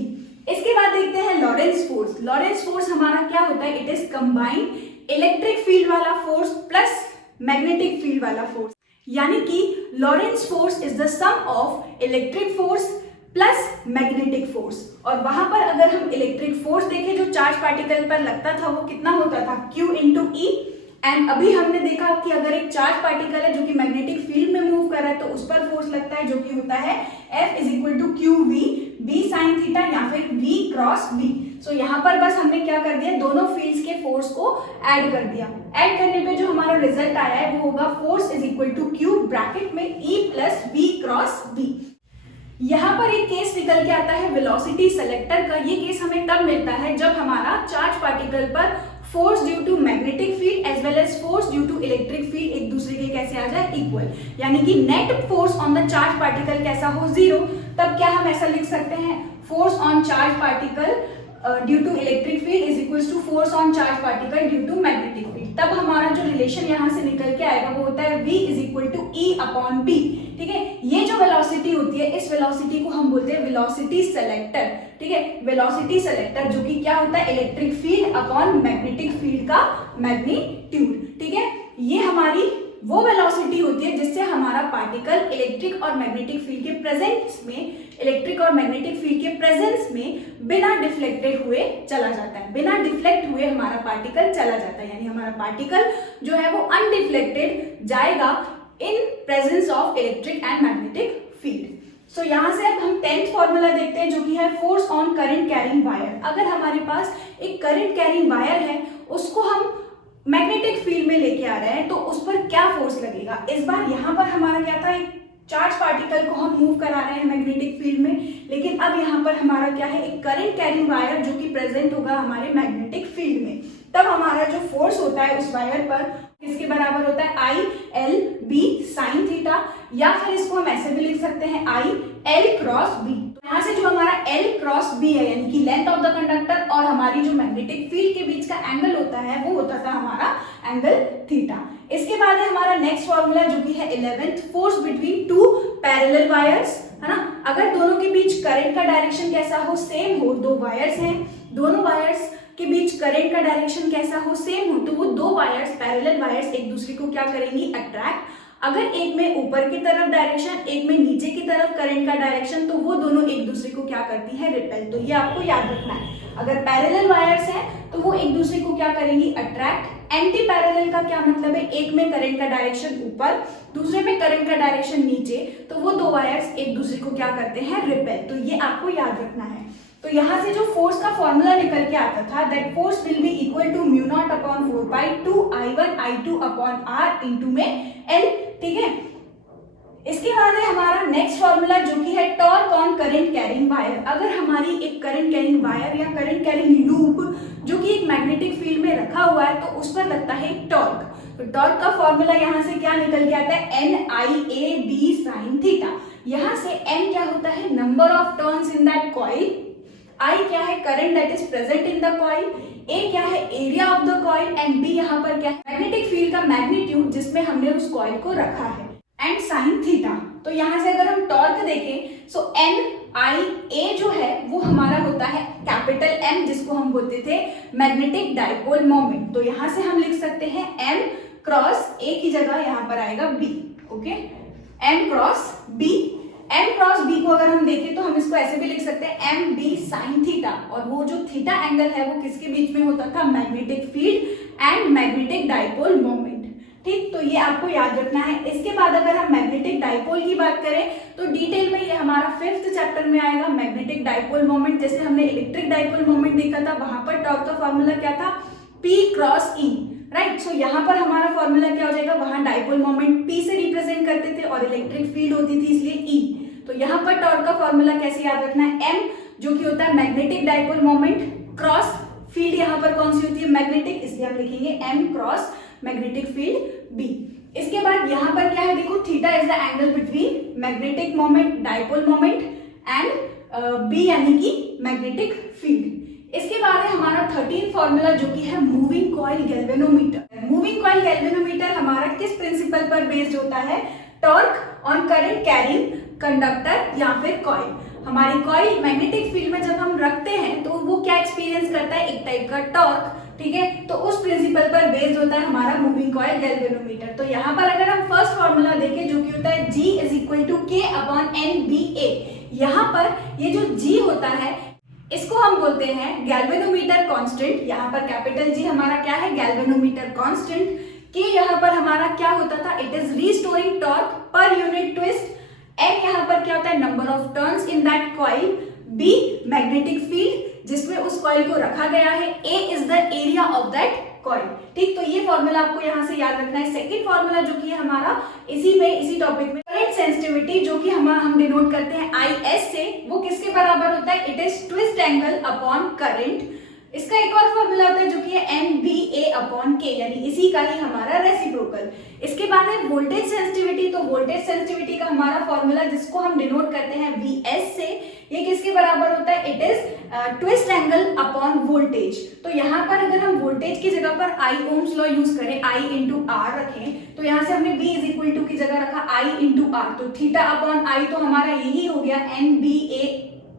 इसके बाद देखते हैं लॉरेंस फोर्स। लॉरेंस फोर्स हमारा क्या होता है, it is combined electric field वाला फोर्स प्लस मैग्नेटिक फील्ड वाला फोर्स, यानी कि Lorentz force is the sum of electric force plus magnetic force. और वहां पर अगर हम इलेक्ट्रिक फोर्स देखें जो चार्ज पार्टिकल पर लगता था वो कितना होता था, Q × E। एंड अभी हमने देखा कि अगर एक चार्ज पार्टिकल है जो कि मैग्नेटिक फील्ड में मूव कर रहा है तो उस पर फोर्स लगता है जो कि होता है F = QV B sin theta या फिर V क्रॉस B। सो यहाँ पर बस हमने क्या कर दिया, दोनों फील्ड्स के फोर्स को ऐड कर दिया। ऐड करने पे जो हमारा रिजल्ट आया है वो होगा फोर्स = Q ब्रैकेट में E + V क्रॉस B। यहाँ पर एक केस निकल के आता है वेलोसिटी सेलेक्टर का। ये केस हमें तब मिलता है जब हमारा चार्ज पार्टिकल पर force due to magnetic field as well as force due to electric field एक दूसरे के कैसे आ जाए, इक्वल, यानी कि net force on the charge particle कैसा हो, 0। तब क्या हम ऐसा लिख सकते हैं, force on charge particle due to electric field is equal to force on charge particle due to magnetic field. तब हमारा जो रिलेशन यहाँ से निकल के आएगा वो होता है V = E/B, ठीक है। ये जो वेलोसिटी होती है इस वेलोसिटी को हम बोलते हैं वेलोसिटी सेलेक्टर, ठीक है। वेलोसिटी सेलेक्टर जो कि क्या होता है, electric field upon magnetic field का मैग्नीट्यूड, ठीक है। ये हमारी वो वेलोसिटी होती है जिससे हमारा पार्टिकल इलेक्ट्रिक और मैग्नेटिक फील्ड के प्रेजेंस में बिना डिफ्लेक्टेड हुए चला जाता है, बिना डिफ्लेक्ट हुए हमारा पार्टिकल चला जाता है, यानी हमारा पार्टिकल जो है वो अनडिफ्लेक्टेड जाएगा in presence of electric and magnetic field. So यहाँ से अब हम 10th फॉर्मूला देखते हैं जो कि है force on current carrying wire. अगर हमारे पास एक करंट कैरिंग वायर है उसको हम मैग्नेटिक फील्ड में लेके आ रहे हैं तो उस पर क्या फोर्स लगेगा। इस बार यहाँ पर हमारा क्या था, एक चार्ज पार्टिकल को हम मूव करा रहे हैं मैग्नेटिक फील्ड में, लेकिन अब यहाँ पर हमारा क्या है, एक करंट कैरिंग वायर जो कि प्रेजेंट होगा हमारे मैग्नेटिक फील्ड में। तब हमारा जो फोर्स होता है उस वायर पर किसके बराबर होता है, I/L/B sin थीटा, या फिर इसको हम ऐसे भी लिख सकते हैं I/L क्रॉस B। यहाँ से जो हमारा L क्रॉस B है यानी कि लेंथ ऑफ द कंडक्टर और हमारी जो मैग्नेटिक फील्ड के बीच का एंगल होता है वो होता था हमारा एंगल थीटा। इसके बाद है हमारा नेक्स्ट फॉर्मूला जो कि है 11th, force between two parallel wires, है ना। अगर दोनों के बीच करंट का डायरेक्शन कैसा हो, सेम हो, दो वायर्स हैं, दोनों वायर्स के बीच करंट का डायरेक्शन कैसा हो, सेम हो, तो वो दो वायर्स, पैरेलल वायर्स एक दूसरे को क्या करेंगी, अट्रैक्ट। अगर एक में ऊपर की तरफ डायरेक्शन, एक में नीचे की तरफ करंट का डायरेक्शन, तो वो दोनों एक दूसरे को क्या करती है, रिपेल। तो ये आपको याद रखना है। अगर पैरेलल वायर्स हैं तो वो एक दूसरे को क्या करेंगी, अट्रैक्ट। एंटी पैरेलल का क्या मतलब है, एक में करंट का डायरेक्शन ऊपर, दूसरे में करंट का डायरेक्शन नीचे, तो वो दो वायर्स एक दूसरे को क्या करते हैं, रिपेल। तो ये आपको याद रखना है। तो यहाँ से जो फोर्स का फॉर्मूला निकल के आता था, that force will be equal to mu naught upon 4 pi 2 I1 I2 upon R into में L, ठीक है। इसके बाद है हमारा नेक्स्ट फॉर्मूला जो कि है torque on current carrying wire. अगर हमारी एक करंट कैरिंग वायर या करंट कैरिंग लूप जो कि एक मैग्नेटिक फील्ड में रखा हुआ है, तो उस पर लगता है टॉर्क। तो टॉर्क का फॉर्मूला यहाँ से क्या निकल के आता है, NIAB sin थीटा। यहाँ से N क्या होता है, number of turns in that coil, I क्या है, current that is present in the coil, A क्या है, area of the coil, and B यहाँ पर क्या है, मैग्नेटिक फील्ड का मैग्नीट्यूड जिसमें हमने उस कॉइल को रखा है, एंड साइन थीटा। तो यहाँ से अगर हम टॉर्क देखें, सो NIA जो है वो हमारा होता है कैपिटल M, जिसको हम बोलते थे मैग्नेटिक डाइपोल मोमेंट। तो यहाँ से हम लिख सकते हैं M क्रॉस A की जगह यहाँ पर आएगा B, okay, M cross B। M cross B को अगर हम देखें तो हम इसको ऐसे भी लिख सकते हैं MB साइन थीटा, और वो जो थीटा एंगल है वो किसके बीच में होता था, magnetic field and magnetic dipole moment, ठीक। तो ये आपको याद रखना है। इसके बाद अगर हम मैग्नेटिक डाइपोल की बात करें तो डिटेल में ये हमारा 5th चैप्टर में आएगा, मैग्नेटिक डाइपोल मोमेंट। जैसे हमने इलेक्ट्रिक डाइपोल मोमेंट देखा था, वहां पर टॉर्क का फॉर्मूला क्या था, P क्रॉस E, राइट। सो यहाँ पर हमारा फॉर्मूला क्या हो जाएगा, वहां डाइपोल मोमेंट P से रिप्रेजेंट करते थे और इलेक्ट्रिक फील्ड होती थी इसलिए E। तो यहाँ पर टॉर्क का फॉर्मूला कैसे याद रखना है, M जो कि होता है magnetic dipole moment, cross field यहाँ पर कौन सी होती है, मैग्नेटिक, इसलिए हम लिखेंगे M cross magnetic field B। इसके बाद यहाँ पर क्या है, देखो theta is the angle between magnetic moment, dipole moment and B यानी कि मैग्नेटिक फील्ड। इसके बाद है हमारा 13 फॉर्मूला जो कि है moving coil galvanometer. Moving coil galvanometer हमारा किस प्रिंसिपल पर बेस्ड होता है, torque on current carrying conductor या फिर कॉइल। हमारी कॉइल मैग्नेटिक फील्ड में जब हम रखते हैं तो वो क्या एक्सपीरियंस करता है, एक टाइप का टॉर्क, ठीक है। तो उस प्रिंसिपल पर बेस्ड होता है हमारा मूविंग कॉइल गैल्वेनोमीटर। तो यहाँ पर अगर हम फर्स्ट फॉर्मूला देखें जो कि होता है G is equal to K upon NBA, यहाँ पर ये जो G होता है इसको हम बोलते हैं गैल्वेनोमीटर कांस्टेंट। यहाँ पर कैपिटल G हमारा क्या है, गैल्वेनोमीटर कांस्टेंट। K यहाँ पर हमारा क्या होता था, it is restoring torque per unit twist. M यहाँ पर क्या होता है, number of turns in that coil. B magnetic field जिसमें उस कॉइल को रखा गया है। A is the area of that coil, ठीक। तो ये फॉर्मूला आपको यहाँ से याद रखना है। सेकंड फॉर्मूला जो कि हमारा इसी टॉपिक में करंट सेंसिटिविटी जो कि हम डिनोट करते हैं IS से, वो किसके बराबर होता है, it is twist angle upon current. इसका एक और फॉर्मूला होता है जो कि है NBA अपॉन K, यानी इसी का ही हमारा रेसिप्रोकल। इसके बाद है वोल्टेज सेंसिटिविटी। तो वोल्टेज सेंसिटिविटी का हमारा फॉर्मूला जिसको हम डिनोट करते हैं VS से, ये किसके बराबर होता है, it is twist angle upon voltage. तो यहाँ पर अगर हम वोल्टेज की जगह पर I ओम्स लॉ यूज करें, I इंटू R रखें, तो यहाँ से हमने V इज इक्वल टू की जगह रखा I इंटू R, तो थीटा अपॉन I तो हमारा यही हो गया NBA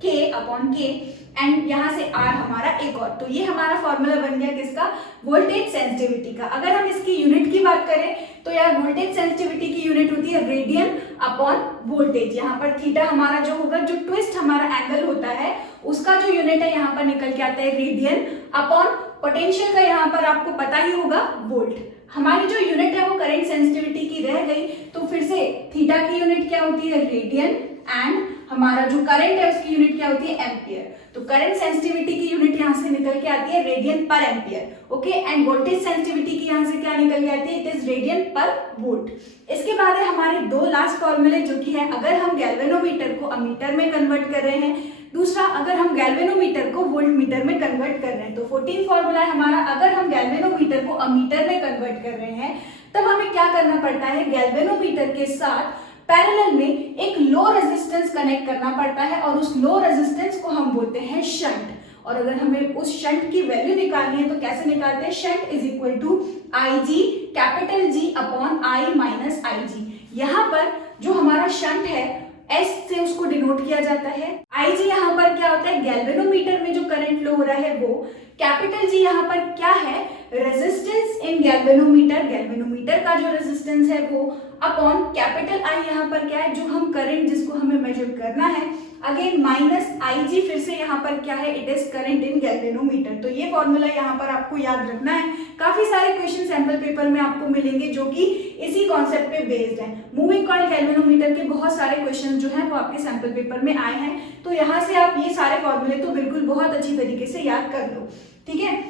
K upon K, and यहाँ से R हमारा एक और। तो ये हमारा फॉर्मूला बन गया किसका, वोल्टेज सेंसिटिविटी का। अगर हम इसकी यूनिट की बात करें तो यार वोल्टेज सेंसिटिविटी की यूनिट होती है रेडियन अपॉन वोल्टेज। यहाँ पर थीटा हमारा जो होगा, जो ट्विस्ट हमारा एंगल होता है उसका जो यूनिट है यहाँ पर निकल के आता है रेडियन अपॉन पोटेंशियल का यहाँ पर आपको पता ही होगा वोल्ट। हमारी जो यूनिट है वो करंट सेंसिटिविटी की रह गई, तो फिर से थीटा की यूनिट क्या होती है, रेडियन, एंड हमारा जो करंट है उसकी यूनिट क्या होती है, एम्पियर। तो करंट सेंसिटिविटी की यूनिट यहाँ से निकल के आती है रेडियन पर ampere, okay. End voltage sensitivity की यहाँ से क्या निकल के आती है, इट इज रेडियन पर वोल्ट। इसके बाद है हमारे दो लास्ट फॉर्मूले जो कि है अगर हम गैल्वेनोमीटर को अमीटर में कन्वर्ट कर रहे हैं, दूसरा अगर हम गैल्वेनोमीटर को वोल्ट मीटर में कन्वर्ट कर रहे हैं। तो 14 फॉर्मूला है हमारा, अगर हम गैल्वेनोमीटर को अमीटर में कन्वर्ट कर रहे हैं तब हमें क्या करना पड़ता है, गैल्वेनोमीटर के साथ पैरेलल में एक लो रेजिस्टेंस कनेक्ट करना पड़ता है, और उस लो रेजिस्टेंस को हम बोलते हैं शंट। और अगर हमें उस शंट की वैल्यू निकालनी है तो कैसे निकालते हैं, shunt is equal to IG capital G upon I minus IG। यहाँ पर जो हमारा शंट है एस से उसको डिनोट किया जाता है। आई जी यहाँ पर क्या होता है, गैल्वेनोमीटर में जो करंट फ्लो हो रहा है वो। कैपिटल जी यहाँ पर क्या है, रेजिस्टेंस इन गैल्वेनोमीटर, गैल्वेनोमीटर का जो रेजिस्टेंस है वो, अपॉन कैपिटल आई यहाँ पर क्या है, जो हम करंट जिसको हमें मेजर करना है, अगेन माइनस आई जी, फिर से यहाँ पर क्या है, it is current in galvanometer. तो ये फॉर्मूला यहाँ पर आपको याद रखना है। काफी सारे क्वेश्चन सैंपल पेपर में आपको मिलेंगे जो कि इसी कॉन्सेप्ट पे बेस्ड है। मूविंग कॉइल गैल्वेनोमीटर के बहुत सारे क्वेश्चन जो हैं वो आपके सैंपल पेपर में आए हैं, तो यहाँ से आप ये सारे फॉर्मूले तो बिल्कुल बहुत अच्छी तरीके से याद कर लो, ठीक है।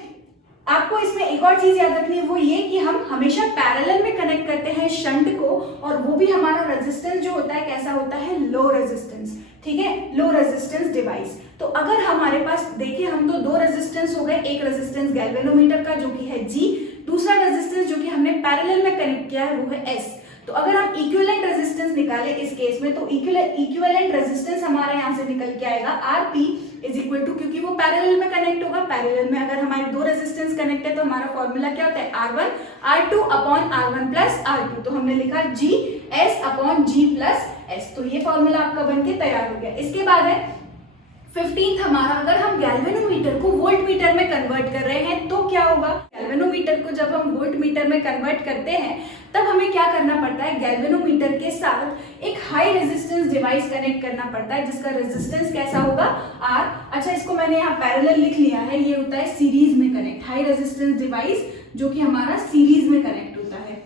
आपको इसमें एक और चीज याद रखनी है, वो ये कि हम हमेशा पैरेलल में कनेक्ट करते हैं शंट को, और वो भी हमारा रेजिस्टेंस जो होता है कैसा होता है, लो रेजिस्टेंस, ठीक है, लो रेजिस्टेंस डिवाइस। तो अगर हमारे पास देखिए, हम तो दो रेजिस्टेंस हो गए, एक रेजिस्टेंस गैल्वेनोमीटर का जो कि है जी, दूसरा रेजिस्टेंस जो कि हमने पैरेलल में कनेक्ट किया है वो है एस। तो अगर हम इक्विवेलेंट रेजिस्टेंस निकालें इस केस में, तो इक्विवेलेंट रेजिस्टेंस हमारे यहाँ से निकल के आएगा आरपी इज इक्वल टू, क्योंकि वो पैरेलल में कनेक्ट होगा, पैरेलल में अगर हमारे दो रेजिस्टेंस कनेक्ट है तो हमारा फॉर्मूला क्या होता है, R1 R2 upon R1 plus R2। तो हमने लिखा G S upon G plus S। तो ये फॉर्मूला आपका बनके तैयार हो गया। इसके बाद है 15th हमारा, अगर हम गैल्वेनोमीटर को वोल्ट मीटर में कन्वर्ट कर रहे हैं तो क्या होगा। गैल्वेनोमीटर को जब हम वोल्ट मीटर में कन्वर्ट करते हैं तब हमें क्या करना पड़ता है, गैल्वेनोमीटर के साथ एक हाई रेजिस्टेंस डिवाइस कनेक्ट करना पड़ता है जिसका रेजिस्टेंस कैसा होगा, R। अच्छा, इसको मैंने यहाँ पैरेलल लिख लिया है, ये होता है सीरीज में कनेक्ट, हाई रेजिस्टेंस डिवाइस जो कि हमारा सीरीज में कनेक्ट होता है,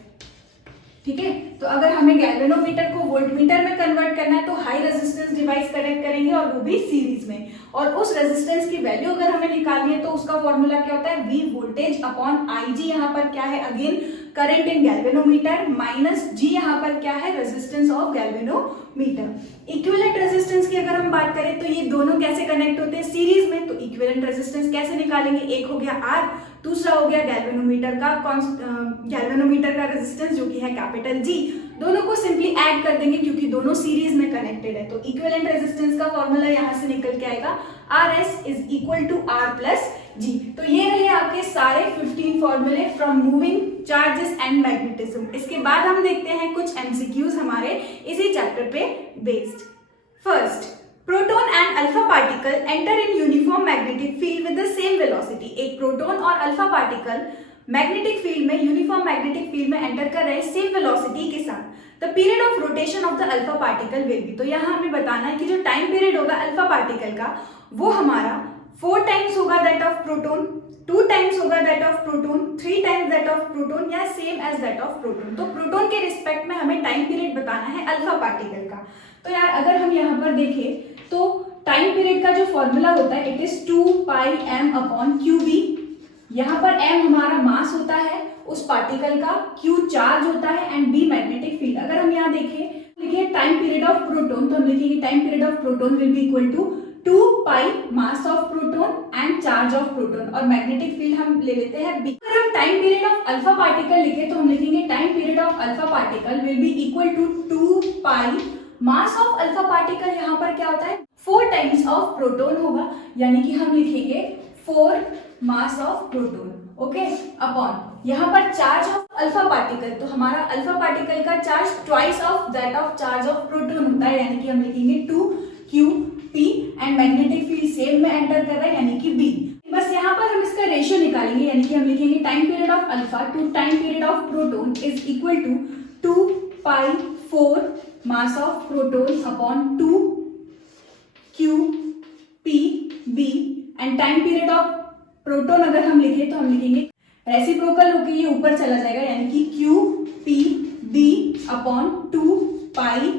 ठीक है। तो अगर हमें गैल्वेनोमीटर को वोल्टमीटर में कन्वर्ट करना है तो हाई रेजिस्टेंस डिवाइस कनेक्ट करेंगे और वो भी सीरीज में, और उस रेजिस्टेंस की वैल्यू अगर हमें निकालनी है तो उसका फॉर्मूला क्या होता है, V वोल्टेज अपॉन आई जी, यहाँ पर क्या है again current in galvanometer, minus G यहाँ पर क्या है, resistance of galvanometer. Equivalent resistance की अगर हम बात करें तो ये दोनों कैसे कनेक्ट होते हैं, सीरीज में। तो इक्विवेलेंट रेजिस्टेंस कैसे निकालेंगे, एक हो गया R, दूसरा हो गया गैल्वेनोमीटर का रेजिस्टेंस जो कि है कैपिटल G। दोनों को सिंपली ऐड कर देंगे क्योंकि दोनों सीरीज में कनेक्टेड है। तो इक्विवेलेंट रेजिस्टेंस का फॉर्मूला यहाँ से निकल के आएगा RS is equal to R plus G। तो ये रहे आपके सारे 15 फॉर्मूले from moving charges and magnetism. इसके बाद हम देखते हैं कुछ एमसीक्यूज हमारे इसी चैप्टर पे based. First, proton and alpha particle enter in uniform magnetic field with the same velocity. एक प्रोटॉन और अल्फा पार्टिकल मैग्नेटिक फील्ड में, यूनिफॉर्म मैग्नेटिक फील्ड में एंटर कर रहे हैं सेम वेलोसिटी के साथ। The period of rotation of the alpha particle will B. तो यहाँ हमें बताना है कि जो टाइम पीरियड होगा अल्फा पार्टिकल का वो हमारा 4 टाइम्स होगा दैट ऑफ प्रोटॉन, 2 टाइम्स होगा that of proton, 3 times that of proton, या same as that of proton. तो प्रोटॉन के रिस्पेक्ट में हमें टाइम पीरियड बताना है अल्फा पार्टिकल का। तो यार अगर हम यहाँ पर देखें तो टाइम पीरियड का जो फॉर्मूला होता है it is 2 pi m upon q B. यहाँ पर m हमारा मास होता है उस पार्टिकल का, q चार्ज होता है एंड b मैग्नेटिक फील्ड। अगर हम यहाँ लिखे टाइम पीरियड ऑफ प्रोटॉन तो हम लिखेंगे time period of proton will be equal to 2 pi mass of proton and charge of proton, और मैग्नेटिक फील्ड हम ले लेते हैं b। अगर हम time period of alpha particle लिखे तो हम लिखेंगे time period of alpha particle will be equal to 2 pi mass of alpha particle. यहाँ पर क्या होता है 4 टाइम्स ऑफ प्रोटॉन होगा, यानी कि हम लिखेंगे 4 mass of proton, okay, upon यहाँ पर चार्ज ऑफ अल्फा पार्टिकल। तो हमारा अल्फा पार्टिकल का charge twice of that of charge of proton होता है, यानी कि हम लिखेंगे 2qp and magnetic field same में एंटर कर रहा है यानी कि b। बस यहाँ पर हम इसका रेशियो निकालेंगे, यानी कि हम लिखेंगे time period of alpha to time period of proton is equal to 2 pi 4 mass of proton upon 2qpb and time period of proton अगर हम लिखे तो हम लिखेंगे रेसिप्रोकल होकर ये ऊपर चला जाएगा, यानी कि qpb अपॉन 2 पाई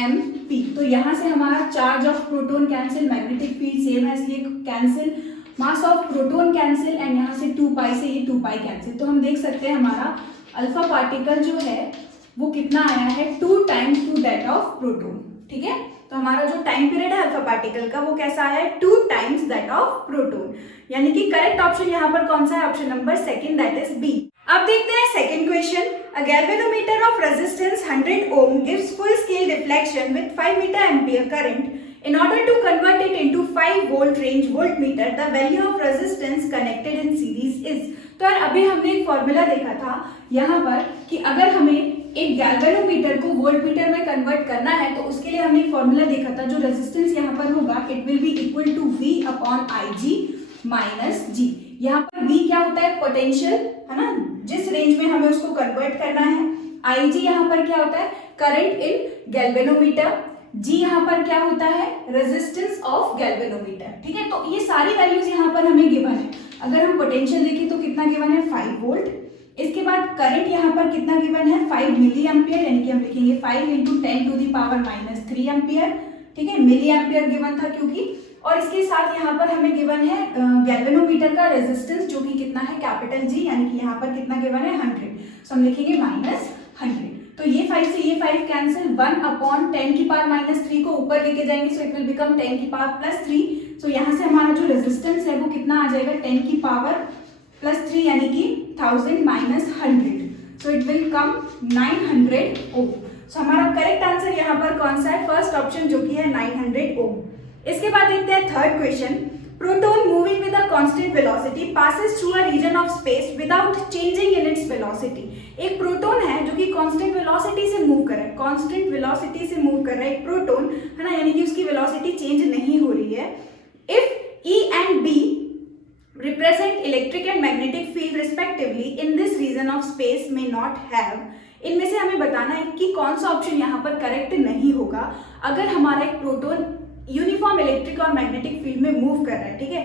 mp। तो यहाँ से हमारा charge of proton cancel, magnetic field same है इसलिए cancel, mass of proton cancel and यहाँ से 2 पाई से ये 2 पाई कैंसिल। तो हम देख सकते हैं हमारा अल्फा पार्टिकल जो है वो कितना आया है 2 times to that of proton, ठीक है। तो हमारा जो टाइम पीरियड है अल्फा पार्टिकल का वो कैसा आया है 2 टाइम्स दैट ऑफ प्रोटॉन, यानी कि करेक्ट ऑप्शन यहाँ पर कौन सा है, option number 2 that is B. अब देखते हैं second question. A galvanometer of resistance 100 ohm gives full scale deflection with 5 meter ampere current. In order to convert it into 5 volt range voltmeter, the value of resistance connected in series is। तो यार अभी हमने एक formula देखा था यहाँ पर कि अगर हमें एक गैल्वेनोमीटर को वोल्टमीटर में कन्वर्ट करना है तो उसके लिए हमने एक फॉर्मूला देखा था, जो रेजिस्टेंस यहाँ पर होगा it will be equal to V upon IG minus G। यहाँ पर V क्या होता है, पोटेंशियल, है ना, जिस रेंज में हमें उसको कन्वर्ट करना है। IG यहाँ पर क्या होता है, करंट इन गैल्वेनोमीटर। G यहाँ पर क्या होता है, रेजिस्टेंस ऑफ गैल्वेनोमीटर। ठीक है, तो ये सारी वैल्यूज यहाँ पर हमें गिवन है। अगर हम पोटेंशियल देखें तो कितना गिवन है, 5 वोल्ट। इसके बाद करंट यहाँ पर कितना गिवन है, 5 मिली एम्पियर, यानी कि हम लिखेंगे 5 into 10 to the power minus 3 ampere. ठीक है, मिली एम्पियर गिवन था क्योंकि, और इसके साथ यहाँ पर हमें गिवन है गैल्वेनोमीटर का रेजिस्टेंस जो कि कितना है, कैपिटल G, यानी कि यहाँ पर कितना गिवन है, 100। सो हम लिखेंगे माइनस 100। तो ये 5 से ये 5 कैंसिल, 1 अपॉन 10 की पावर माइनस 3 को ऊपर लेके जाएंगे, सो इट विल बिकम 10 की पावर प्लस 3। सो यहाँ से हमारा जो रेजिस्टेंस है वो कितना आ जाएगा, 10 की पावर प्लस 3, यानी कि 1000 minus 100। So it will come 900 ओम। सो हमारा करेक्ट आंसर यहाँ पर कौन सा है, फर्स्ट ऑप्शन जो कि है 900 ओम। इसके बाद देखते हैं third question. Proton moving with a constant velocity passes through a region of space without changing in its velocity. एक प्रोटॉन है जो कि कांस्टेंट वेलोसिटी से मूव कर रहा है, कांस्टेंट वेलोसिटी से मूव कर रहा है एक प्रोटॉन, है ना, यानी कि उसकी वेलोसिटी चेंज नहीं हो रही है। If E and B represent electric and magnetic field respectively in this region of space may not have, इनमें से हमें बताना है कि कौन सा ऑप्शन यहाँ पर करेक्ट नहीं होगा अगर हमारा एक प्रोटॉन यूनिफॉर्म इलेक्ट्रिक और मैग्नेटिक फील्ड में मूव कर रहा है। ठीक है,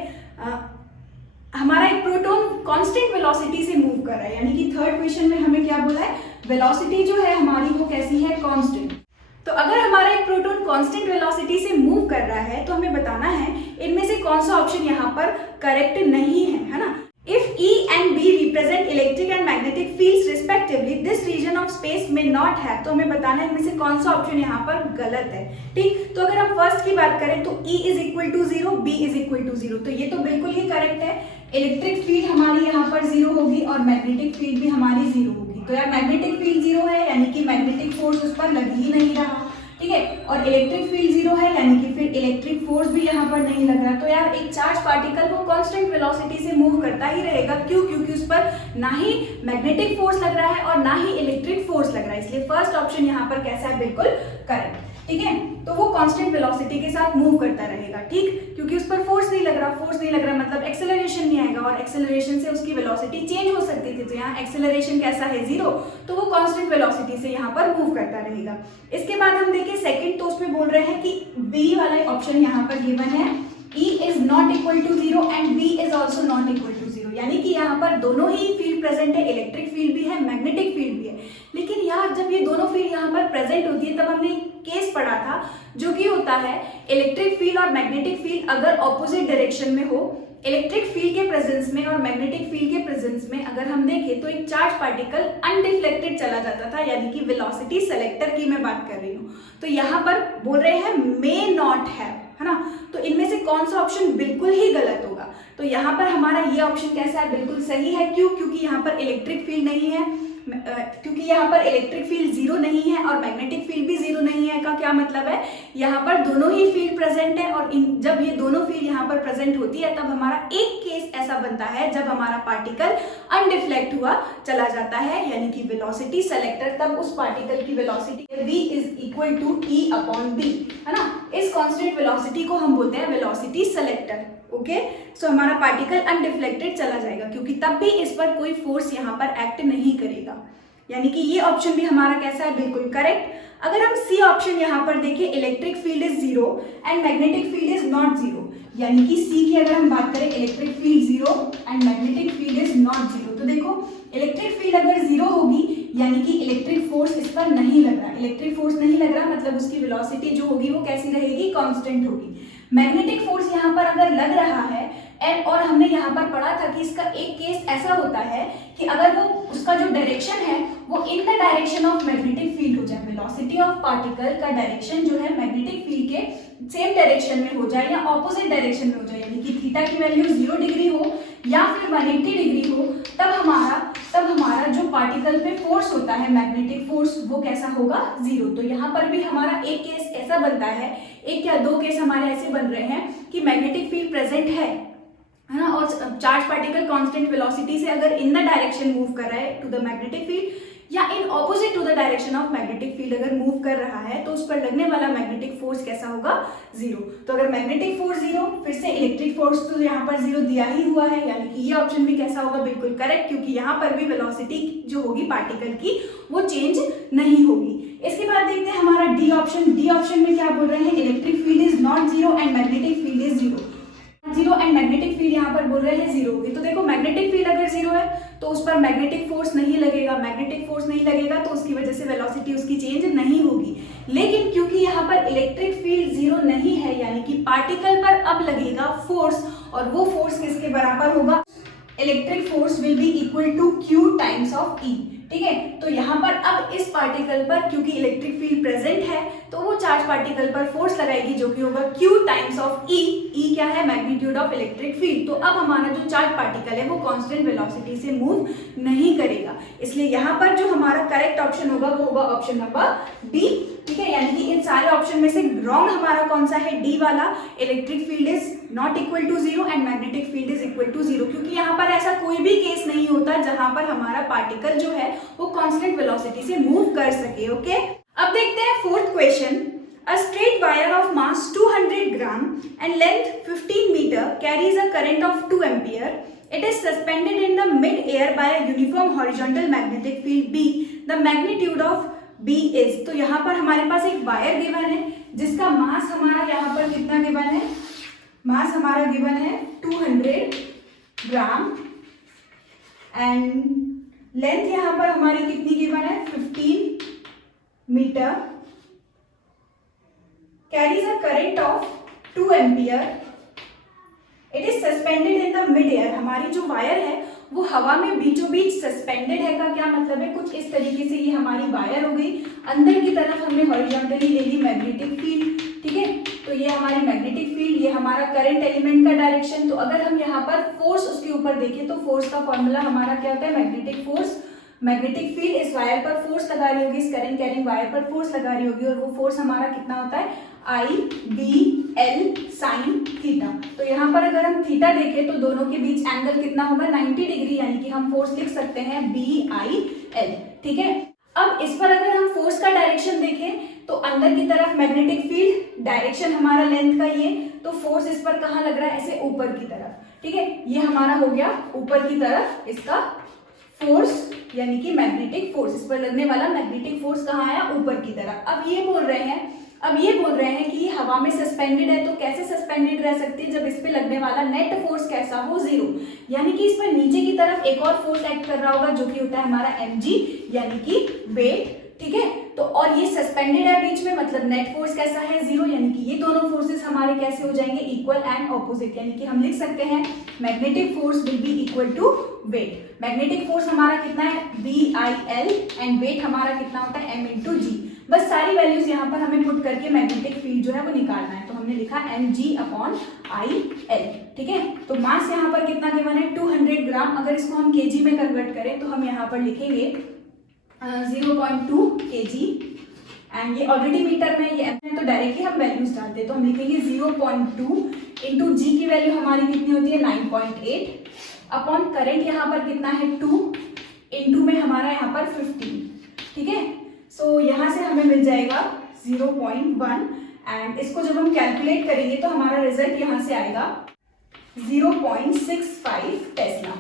हमारा एक प्रोटॉन कांस्टेंट वेलोसिटी से मूव कर रहा है, यानी कि थर्ड क्वेश्चन में हमें क्या बोला है, वेलोसिटी जो है हमारी वो कैसी है, कांस्टेंट। तो अगर हमारा एक प्रोटॉन कांस्टेंट वेलोसिटी से मूव कर रहा है तो हमें बताना है इनमें से कौन सा ऑप्शन यहाँ पर करेक्ट नहीं है ना। If E and B represent electric and magnetic fields respectively, this region of space may not have, तो हमें बताना है इनमें से कौन सा ऑप्शन यहाँ पर गलत है। ठीक, तो अगर हम फर्स्ट की बात करें तो E is equal to 0, B is equal to 0, तो ये तो बिल्कुल ही करेक्ट है। इलेक्ट्रिक फील्ड हमारी यहाँ पर 0 होगी और मैग्नेटिक फील्ड भी हमारी 0 होगी। तो यार मैग्नेटिक फील्ड 0 है, यानी कि मैग्नेटिक फोर्स उस पर लग ही नहीं रहा। ठीक है, और इलेक्ट्रिक फील्ड 0 है, यानी कि फिर इलेक्ट्रिक फोर्स भी यहाँ पर नहीं लग रहा। तो यार एक चार्ज पार्टिकल वो कांस्टेंट वेलोसिटी से मूव करता ही रहेगा, क्यों, क्योंकि उस पर ना ही मैग्नेटिक फोर्स लग रहा है और ना ही इलेक्ट्रिक फोर्स लग रहा है। इसलिए फर्स्ट ऑप्शन यहाँ पर कैसा है, बिल्कुल करेक्ट। ठीक है, तो वो कांस्टेंट वेलोसिटी के साथ मूव करता रहेगा। ठीक, क्योंकि उस पर फोर्स नहीं लग रहा, फोर्स नहीं लग रहा मतलब एक्सेलरेशन नहीं आएगा, और एक्सेलरेशन से उसकी वेलोसिटी चेंज हो सकती थी। तो यहाँ एक्सेलरेशन कैसा है, 0, तो वो कांस्टेंट वेलोसिटी से यहाँ पर मूव करता रहेगा। इसके बाद हम देखिए सेकंड, तो उसमें बोल रहे हैं कि बी वाला ऑप्शन यहाँ पर गिवन है, E is not equal to 0 and B is also not equal to 0, यानी कि यहाँ पर दोनों ही फील्ड प्रेजेंट है, इलेक्ट्रिक फील्ड भी है, मैग्नेटिक फील्ड भी है। लेकिन यार जब ये दोनों फील्ड यहाँ पर प्रेजेंट होती है तब हमने केस पढ़ा था जो कि होता है इलेक्ट्रिक फील्ड और मैग्नेटिक फील्ड अगर ऑपोजिट डायरेक्शन में हो, इलेक्ट्रिक फील्ड के प्रेजेंस में और मैग्नेटिक फील्ड के प्रेजेंस में अगर हम देखें तो एक चार्ज पार्टिकल अनडिफ्लेक्टेड चला जाता था, यानी कि वेलोसिटी सेलेक्टर की मैं बात कर रही हूँ। तो यहाँ पर बोल रहे हैं मे नॉट हैव, है ना, तो इनमें से कौन सा ऑप्शन बिल्कुल ही गलत होगा। तो यहाँ पर हमारा ये ऑप्शन कैसा है, बिल्कुल सही है। क्यों, क्योंकि यहाँ पर इलेक्ट्रिक फील्ड नहीं है, क्योंकि यहाँ पर इलेक्ट्रिक फील्ड 0 नहीं है और मैग्नेटिक फील्ड भी 0 नहीं है। का क्या मतलब है, यहाँ पर दोनों ही फील्ड प्रेजेंट है, और जब ये दोनों फील्ड यहाँ पर प्रेजेंट होती है तब हमारा एक केस ऐसा बनता है जब हमारा पार्टिकल अनडिफ्लेक्ट हुआ चला जाता है, यानी कि वेलोसिटी सेलेक्टर, तब उस पार्टिकल की velocity v is equal to E upon B, है ना। इस कांस्टेंट वेलोसिटी को हम बोलते हैं वेलोसिटी सेलेक्टर। ओके, सो हमारा पार्टिकल अनडिफ्लेक्टेड चला जाएगा क्योंकि तब भी इस पर कोई फोर्स यहाँ पर एक्ट नहीं करेगा, यानी कि ये ऑप्शन भी हमारा कैसा है, बिल्कुल करेक्ट। अगर हम सी ऑप्शन यहाँ पर देखें, electric field is 0 and magnetic field is not 0, यानी कि सी की अगर हम बात करें electric field 0 and magnetic field is not 0, तो देखो इलेक्ट्रिक फील्ड अगर 0 होगी यानी कि इलेक्ट्रिक फोर्स इस पर नहीं लग रहा, इलेक्ट्रिक फोर्स नहीं लग रहा मतलब उसकी वेलोसिटी जो होगी वो कैसी रहेगी, कांस्टेंट होगी। मैग्नेटिक फोर्स यहाँ पर अगर लग रहा है एंड, और हमने यहाँ पर पढ़ा था कि इसका एक केस ऐसा होता है कि अगर वो उसका जो डायरेक्शन है वो in the direction of magnetic field हो जाए, वेलोसिटी ऑफ पार्टिकल का डायरेक्शन जो है मैग्नेटिक फील्ड के सेम डायरेक्शन में हो जाए या ऑपोजिट डायरेक्शन में हो जाए, यानी कि थीटा की वैल्यू 0 डिग्री हो या फिर 180 डिग्री हो, तब हमारा जो पार्टिकल पे फोर्स होता है मैग्नेटिक फोर्स वो कैसा होगा, 0। तो यहाँ पर भी हमारा एक केस ऐसा बनता है, एक या दो केस हमारे ऐसे बन रहे हैं कि मैग्नेटिक फील्ड प्रेजेंट है है ना, और चार्ज पार्टिकल कांस्टेंट वेलोसिटी से अगर इन द डायरेक्शन मूव कर रहा है टू द मैग्नेटिक फील्ड या in opposite to the direction of magnetic field अगर मूव कर रहा है तो उस पर लगने वाला मैग्नेटिक फोर्स कैसा होगा, जीरो। तो अगर मैग्नेटिक फोर्स जीरो, फिर से इलेक्ट्रिक फोर्स तो यहाँ पर जीरो दिया ही हुआ है, यानी कि ये ऑप्शन भी कैसा होगा, बिल्कुल करेक्ट, क्योंकि यहाँ पर भी वेलोसिटी जो होगी पार्टिकल की वो चेंज नहीं होगी। इसके बाद देखते हैं हमारा डी ऑप्शन। डी ऑप्शन में क्या बोल रहे हैं, electric field is not zero and magnetic field is zero. Zero and magnetic field यहाँ पर बोल रहे हैं जीरो होगी। तो देखो मैग्नेटिक फील्ड अगर जीरो है तो उस पर मैग्नेटिक फोर्स नहीं लगेगा, मैग्नेटिक फोर्स नहीं लगेगा तो उसकी वजह से वेलोसिटी उसकी चेंज नहीं होगी। लेकिन क्योंकि यहाँ पर इलेक्ट्रिक फील्ड जीरो नहीं है, यानी कि पार्टिकल पर अब लगेगा फोर्स, और वो फोर्स किसके बराबर होगा, electric force will be equal to Q times of E. ठीक है, तो यहाँ पर अब इस पार्टिकल पर क्योंकि इलेक्ट्रिक फील्ड प्रेजेंट है तो वो चार्ज पार्टिकल पर फोर्स लगाएगी जो कि होगा Q times of E। E क्या है, मैग्नीट्यूड ऑफ इलेक्ट्रिक फील्ड। तो अब हमारा जो चार्ज पार्टिकल है वो कांस्टेंट वेलोसिटी से मूव नहीं करेगा, इसलिए यहाँ पर जो हमारा करेक्ट ऑप्शन होगा वो होगा ऑप्शन नंबर डी। ठीक है, यानी कि इन सारे ऑप्शन में से रॉन्ग हमारा कौन सा है, डी वाला, electric field is not equal to zero and magnetic field is equal to zero, क्योंकि यहाँ पर ऐसा कोई भी केस नहीं होता जहां पर हमारा पार्टिकल जो है वो कांस्टेंट वेलोसिटी से मूव कर सके। ओके, अब देखते हैं fourth question. A straight wire of mass 200 gram and length 15 metre carries a current of 2 ampere. It is suspended in the mid-air by a uniform horizontal magnetic field B. The magnitude of B is. तो यहाँ पर हमारे पास एक wire given है जिसका मास हमारा यहाँ पर कितना गिवन है, मास हमारा गिवन है 200 ग्राम एंड लेंथ यहाँ पर हमारी कितनी गिवन है 15 metre, carries a current of 2 ampere. It is suspended in the mid air. हमारी जो वायर है वो हवा में बीचों बीच सस्पेंडेड है का क्या मतलब है, कुछ इस तरीके से ये हमारी वायर हो गई, अंदर की तरफ हमने हॉरिजॉन्टली ले ली मैग्नेटिक फील्ड. ठीक है, तो ये हमारी मैग्नेटिक फील्ड, ये हमारा करंट एलिमेंट का डायरेक्शन. तो अगर हम यहाँ पर फोर्स उसके ऊपर देखें तो फोर्स का फॉर्मूला हमारा क्या होता है, मैग्नेटिक फोर्स. मैग्नेटिक फील्ड इस वायर पर फोर्स लगा रही होगी, इस करंट कैरिंग वायर पर फोर्स लगा रही होगी, और वो फोर्स हमारा कितना होता है, आई बी एल साइन थीटा. तो यहाँ पर अगर हम थीटा देखें तो दोनों के बीच एंगल कितना होगा, 90 डिग्री, यानी कि हम फोर्स लिख सकते हैं बी आई एल. ठीक है, अब इस पर अगर हम फोर्स का डायरेक्शन देखें तो अंदर की तरफ मैग्नेटिक फील्ड, डायरेक्शन हमारा लेंथ का ये, तो फोर्स इस पर कहाँ लग रहा है, ऐसे ऊपर की तरफ. ठीक है, ये हमारा हो गया ऊपर की तरफ इसका फोर्स, यानी कि मैग्नेटिक फोर्स, इस पर लगने वाला मैग्नेटिक फोर्स कहाँ आया, ऊपर की तरफ. अब ये बोल रहे हैं कि ये हवा में सस्पेंडेड है, तो कैसे सस्पेंडेड रह सकती है, जब इस पे लगने वाला नेट फोर्स कैसा हो, जीरो. यानी कि इस पर नीचे की तरफ एक और फोर्स एक्ट कर रहा होगा जो कि होता है हमारा mg, यानी कि वेट. ठीक है, तो और ये सस्पेंडेड है बीच में, मतलब नेट फोर्स कैसा है, जीरो. यानी कि ये दोनों फोर्सेस हमारे कैसे हो जाएंगे, इक्वल एंड ऑपोजिट. यानी कि हम लिख सकते हैं magnetic force will be equal to weight. Magnetic force हमारा कितना है, B I L, and weight हमारा कितना होता है, एम इंटू जी. बस सारी वैल्यूज यहाँ पर हमें पुट करके मैग्नेटिक फील्ड जो है वो निकालना है. तो हमने लिखा m g upon I L. ठीक है, तो मास यहाँ पर कितना गिवन है, 200 ग्राम. अगर इसको हम केजी में कन्वर्ट करें तो हम यहाँ पर लिखेंगे 0.2 kg, एंड ये ऑलरेडी मीटर में ये है तो डायरेक्टली हम वैल्यूज डालते हैं. तो हम लिखेंगे 0.2 इंटू जी की वैल्यू हमारी कितनी होती है, 9.8 अपॉन करंट यहाँ पर कितना है 2 इंटू में हमारा यहाँ पर 15. ठीक है, सो यहाँ से हमें मिल जाएगा 0.1 एंड इसको जब हम कैलकुलेट करेंगे तो हमारा रिजल्ट यहाँ से आएगा 0.65 टेस्ला.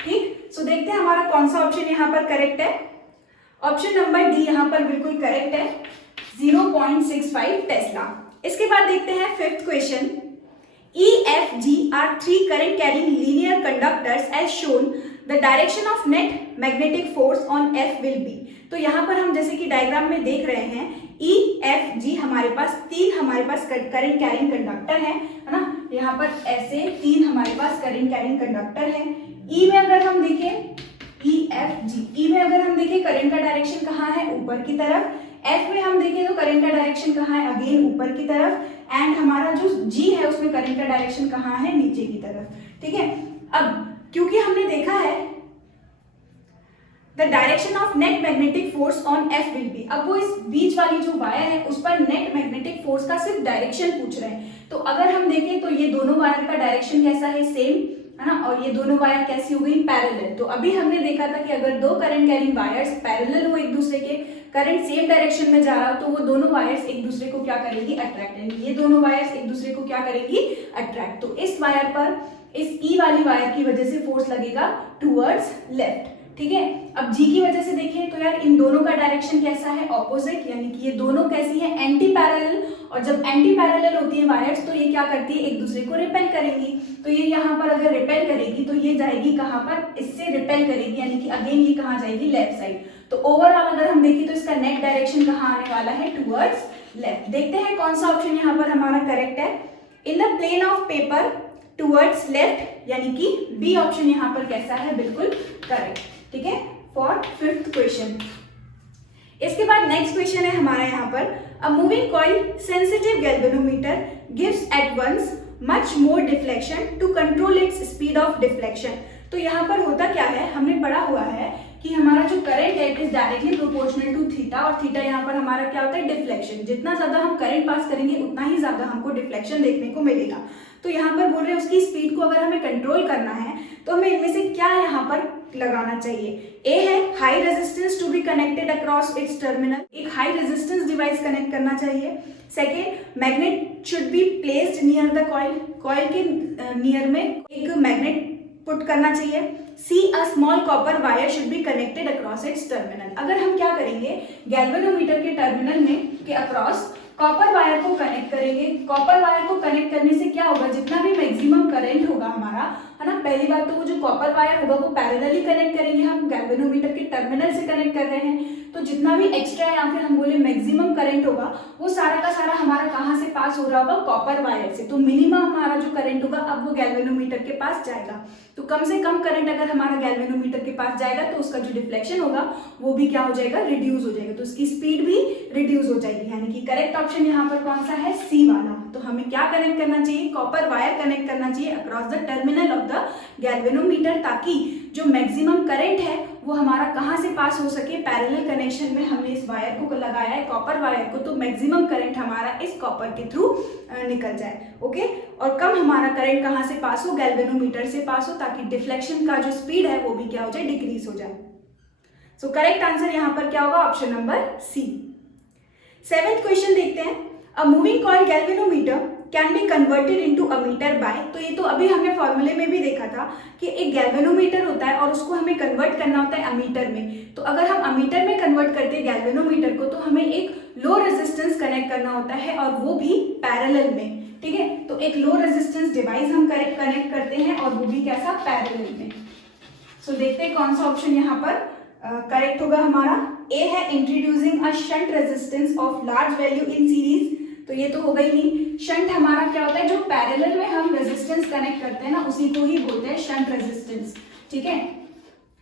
ठीक, सो देखते हैं हमारा कौन सा ऑप्शन यहाँ पर करेक्ट है. ऑप्शन नंबर डी यहाँ पर बिल्कुल करेक्ट है, 0.65 टेस्ला. इसके बाद देखते हैं fifth question. E, F, G are 3 current carrying linear conductors as shown. The direction of net magnetic force on F will be. तो यहाँ पर हम जैसे कि डायग्राम में देख रहे हैं E, F, G हमारे पास करंट कैरिंग कंडक्टर है ना. यहाँ पर ऐसे 3 हमारे पास करंट कैरिंग कंडक्टर है. E में अगर हम देखें, E, F, G, E में अगर हम देखें करंट का डायरेक्शन कहाँ है, ऊपर की तरफ. F में हम देखें तो करंट का डायरेक्शन कहाँ है, अगेन ऊपर की तरफ. एंड हमारा जो G है उसमें करंट का डायरेक्शन कहाँ है, नीचे की तरफ. ठीक है, अब क्योंकि हमने देखा है the direction of net magnetic force on F will be. अब वो इस बीच वाली जो वायर है उस पर नेट मैग्नेटिक फोर्स का सिर्फ डायरेक्शन पूछ रहे हैं। तो अगर हम देखें तो ये दोनों वायर का डायरेक्शन कैसा है, सेम है ना, और ये दोनों वायर कैसी हो गई, पैरेलल। तो अभी हमने देखा था कि अगर दो करंट कैरिंग वायर्स पैरेलल हो एक दूसरे के, करंट सेम डायरेक्शन में जा रहा हो, तो वो दोनों वायर्स एक दूसरे को क्या करेगी, अट्रैक्ट। यानी ये दोनों वायर्स एक दूसरे को क्या करेगी, अट्रैक्ट। तो इस वायर पर, इस ई वाली वायर की वजह से फोर्स लगेगा टूवर्ड्स लेफ्ट, ठीक है। अब जी की वजह से देखें तो यार इन दोनों का डायरेक्शन कैसा है, ऑपोजिट, यानी कि ये दोनों कैसी है, एंटी पैरेलल। और जब एंटी पैरेलल होती है वायर्स तो ये क्या करती है, एक दूसरे को रिपेल करेंगी। तो ये यहाँ पर अगर रिपेल करेगी तो ये जाएगी कहाँ पर, इससे रिपेल करेगी, यानी कि अगेन ये कहाँ जाएगी, लेफ्ट साइड। तो ओवरऑल अगर हम देखें तो इसका नेट डायरेक्शन कहाँ आने वाला है, टूवर्ड्स लेफ्ट। देखते हैं कौन सा ऑप्शन यहाँ पर हमारा करेक्ट है। In the plane of paper towards left, यानी कि बी ऑप्शन यहाँ पर कैसा है, बिल्कुल करेक्ट, ठीक है, फॉर फिफ्थ क्वेश्चन। इसके बाद नेक्स्ट क्वेश्चन है हमारा यहाँ पर, a moving coil sensitive galvanometer gives at once much more deflection to control its speed of deflection. तो यहाँ पर होता क्या है, हमने पढ़ा हुआ है कि हमारा जो करंट है it is directly proportional to theta, और थीटा यहाँ पर हमारा क्या होता है, डिफ्लेक्शन। जितना ज्यादा हम करंट पास करेंगे उतना ही ज्यादा हमको डिफ्लेक्शन देखने को मिलेगा। तो यहाँ पर बोल रहे हैं उसकी स्पीड को अगर हमें कंट्रोल करना है तो हमें इनमें से क्या यहाँ पर लगाना चाहिए। ए है high resistance to be connected across its terminal, एक हाई रेजिस्टेंस डिवाइस कनेक्ट करना चाहिए। Second, magnet should be placed near the coil, coil के नियर में एक मैग्नेट पुट करना चाहिए। C, a small copper wire should be connected across its terminal. अगर हम क्या करेंगे, गैल्वेनोमीटर के टर्मिनल में के अक्रॉस कॉपर वायर को कनेक्ट करेंगे। कॉपर वायर को कनेक्ट करने से क्या होगा, जितना भी मैक्सिमम करंट होगा हमारा, है ना, पहली बात तो वो जो कॉपर वायर होगा वो पैरेलली कनेक्ट करेंगे, हम गैल्वेनोमीटर के टर्मिनल से कनेक्ट कर रहे हैं, तो जितना भी एक्स्ट्रा या फिर हम बोले मैक्सिमम करंट होगा वो सारा का सारा हमारा कहाँ से पास हो रहा होगा, कॉपर वायर से। तो मिनिमम हमारा जो करंट होगा अब वो गैल्वेनोमीटर के पास जाएगा। तो कम से कम करंट अगर हमारा गैल्वेनोमीटर के पास जाएगा तो उसका जो डिफ्लेक्शन होगा वो भी क्या हो जाएगा, रिड्यूस हो जाएगा, तो उसकी स्पीड भी रिड्यूस हो जाएगी। यानी कि करेक्ट ऑप्शन यहाँ पर कौन सा है, सी वाला। तो हमें क्या कनेक्ट करना चाहिए, कॉपर वायर कनेक्ट करना चाहिए across the terminal of the galvanometer, ताकि जो मैक्सिमम करंट है वो हमारा कहाँ से पास हो सके, पैरेलल कनेक्शन में हमने इस वायर को लगाया है, कॉपर वायर को, तो मैक्सिमम करंट हमारा इस कॉपर के थ्रू निकल जाए, ओके। और कम हमारा करंट कहाँ से पास हो, गैल्वेनोमीटर से पास हो, ताकि डिफ्लेक्शन का जो स्पीड है वो भी क्या हो जाए, डिक्रीज हो जाए। सो करेक्ट आंसर यहाँ पर क्या होगा, option number C. Seventh question देखते हैं, a moving coil galvanometer can be converted into a meter by. तो ये तो अभी हमने फॉर्मूले में भी देखा था कि एक गैल्वेनोमीटर होता है और उसको हमें कन्वर्ट करना होता है अमीटर में। तो अगर हम अमीटर में कन्वर्ट करते हैं गैल्वेनोमीटर को तो हमें एक लो रेजिस्टेंस कनेक्ट करना होता है और वो भी पैरेलल में, ठीक है। तो एक लो रेजिस्टेंस डिवाइस हम कनेक्ट करते हैं और वो भी कैसा, पैरेलल में। सो देखते हैं कौन सा ऑप्शन यहाँ पर करेक्ट होगा हमारा। ए है introducing a shunt resistance of large value in series, तो ये तो होगा ही नहीं। शंट हमारा क्या होता है, जो पैरेलल में हम रेजिस्टेंस कनेक्ट करते हैं ना उसी को ही बोलते हैं शंट रेजिस्टेंस, ठीक है।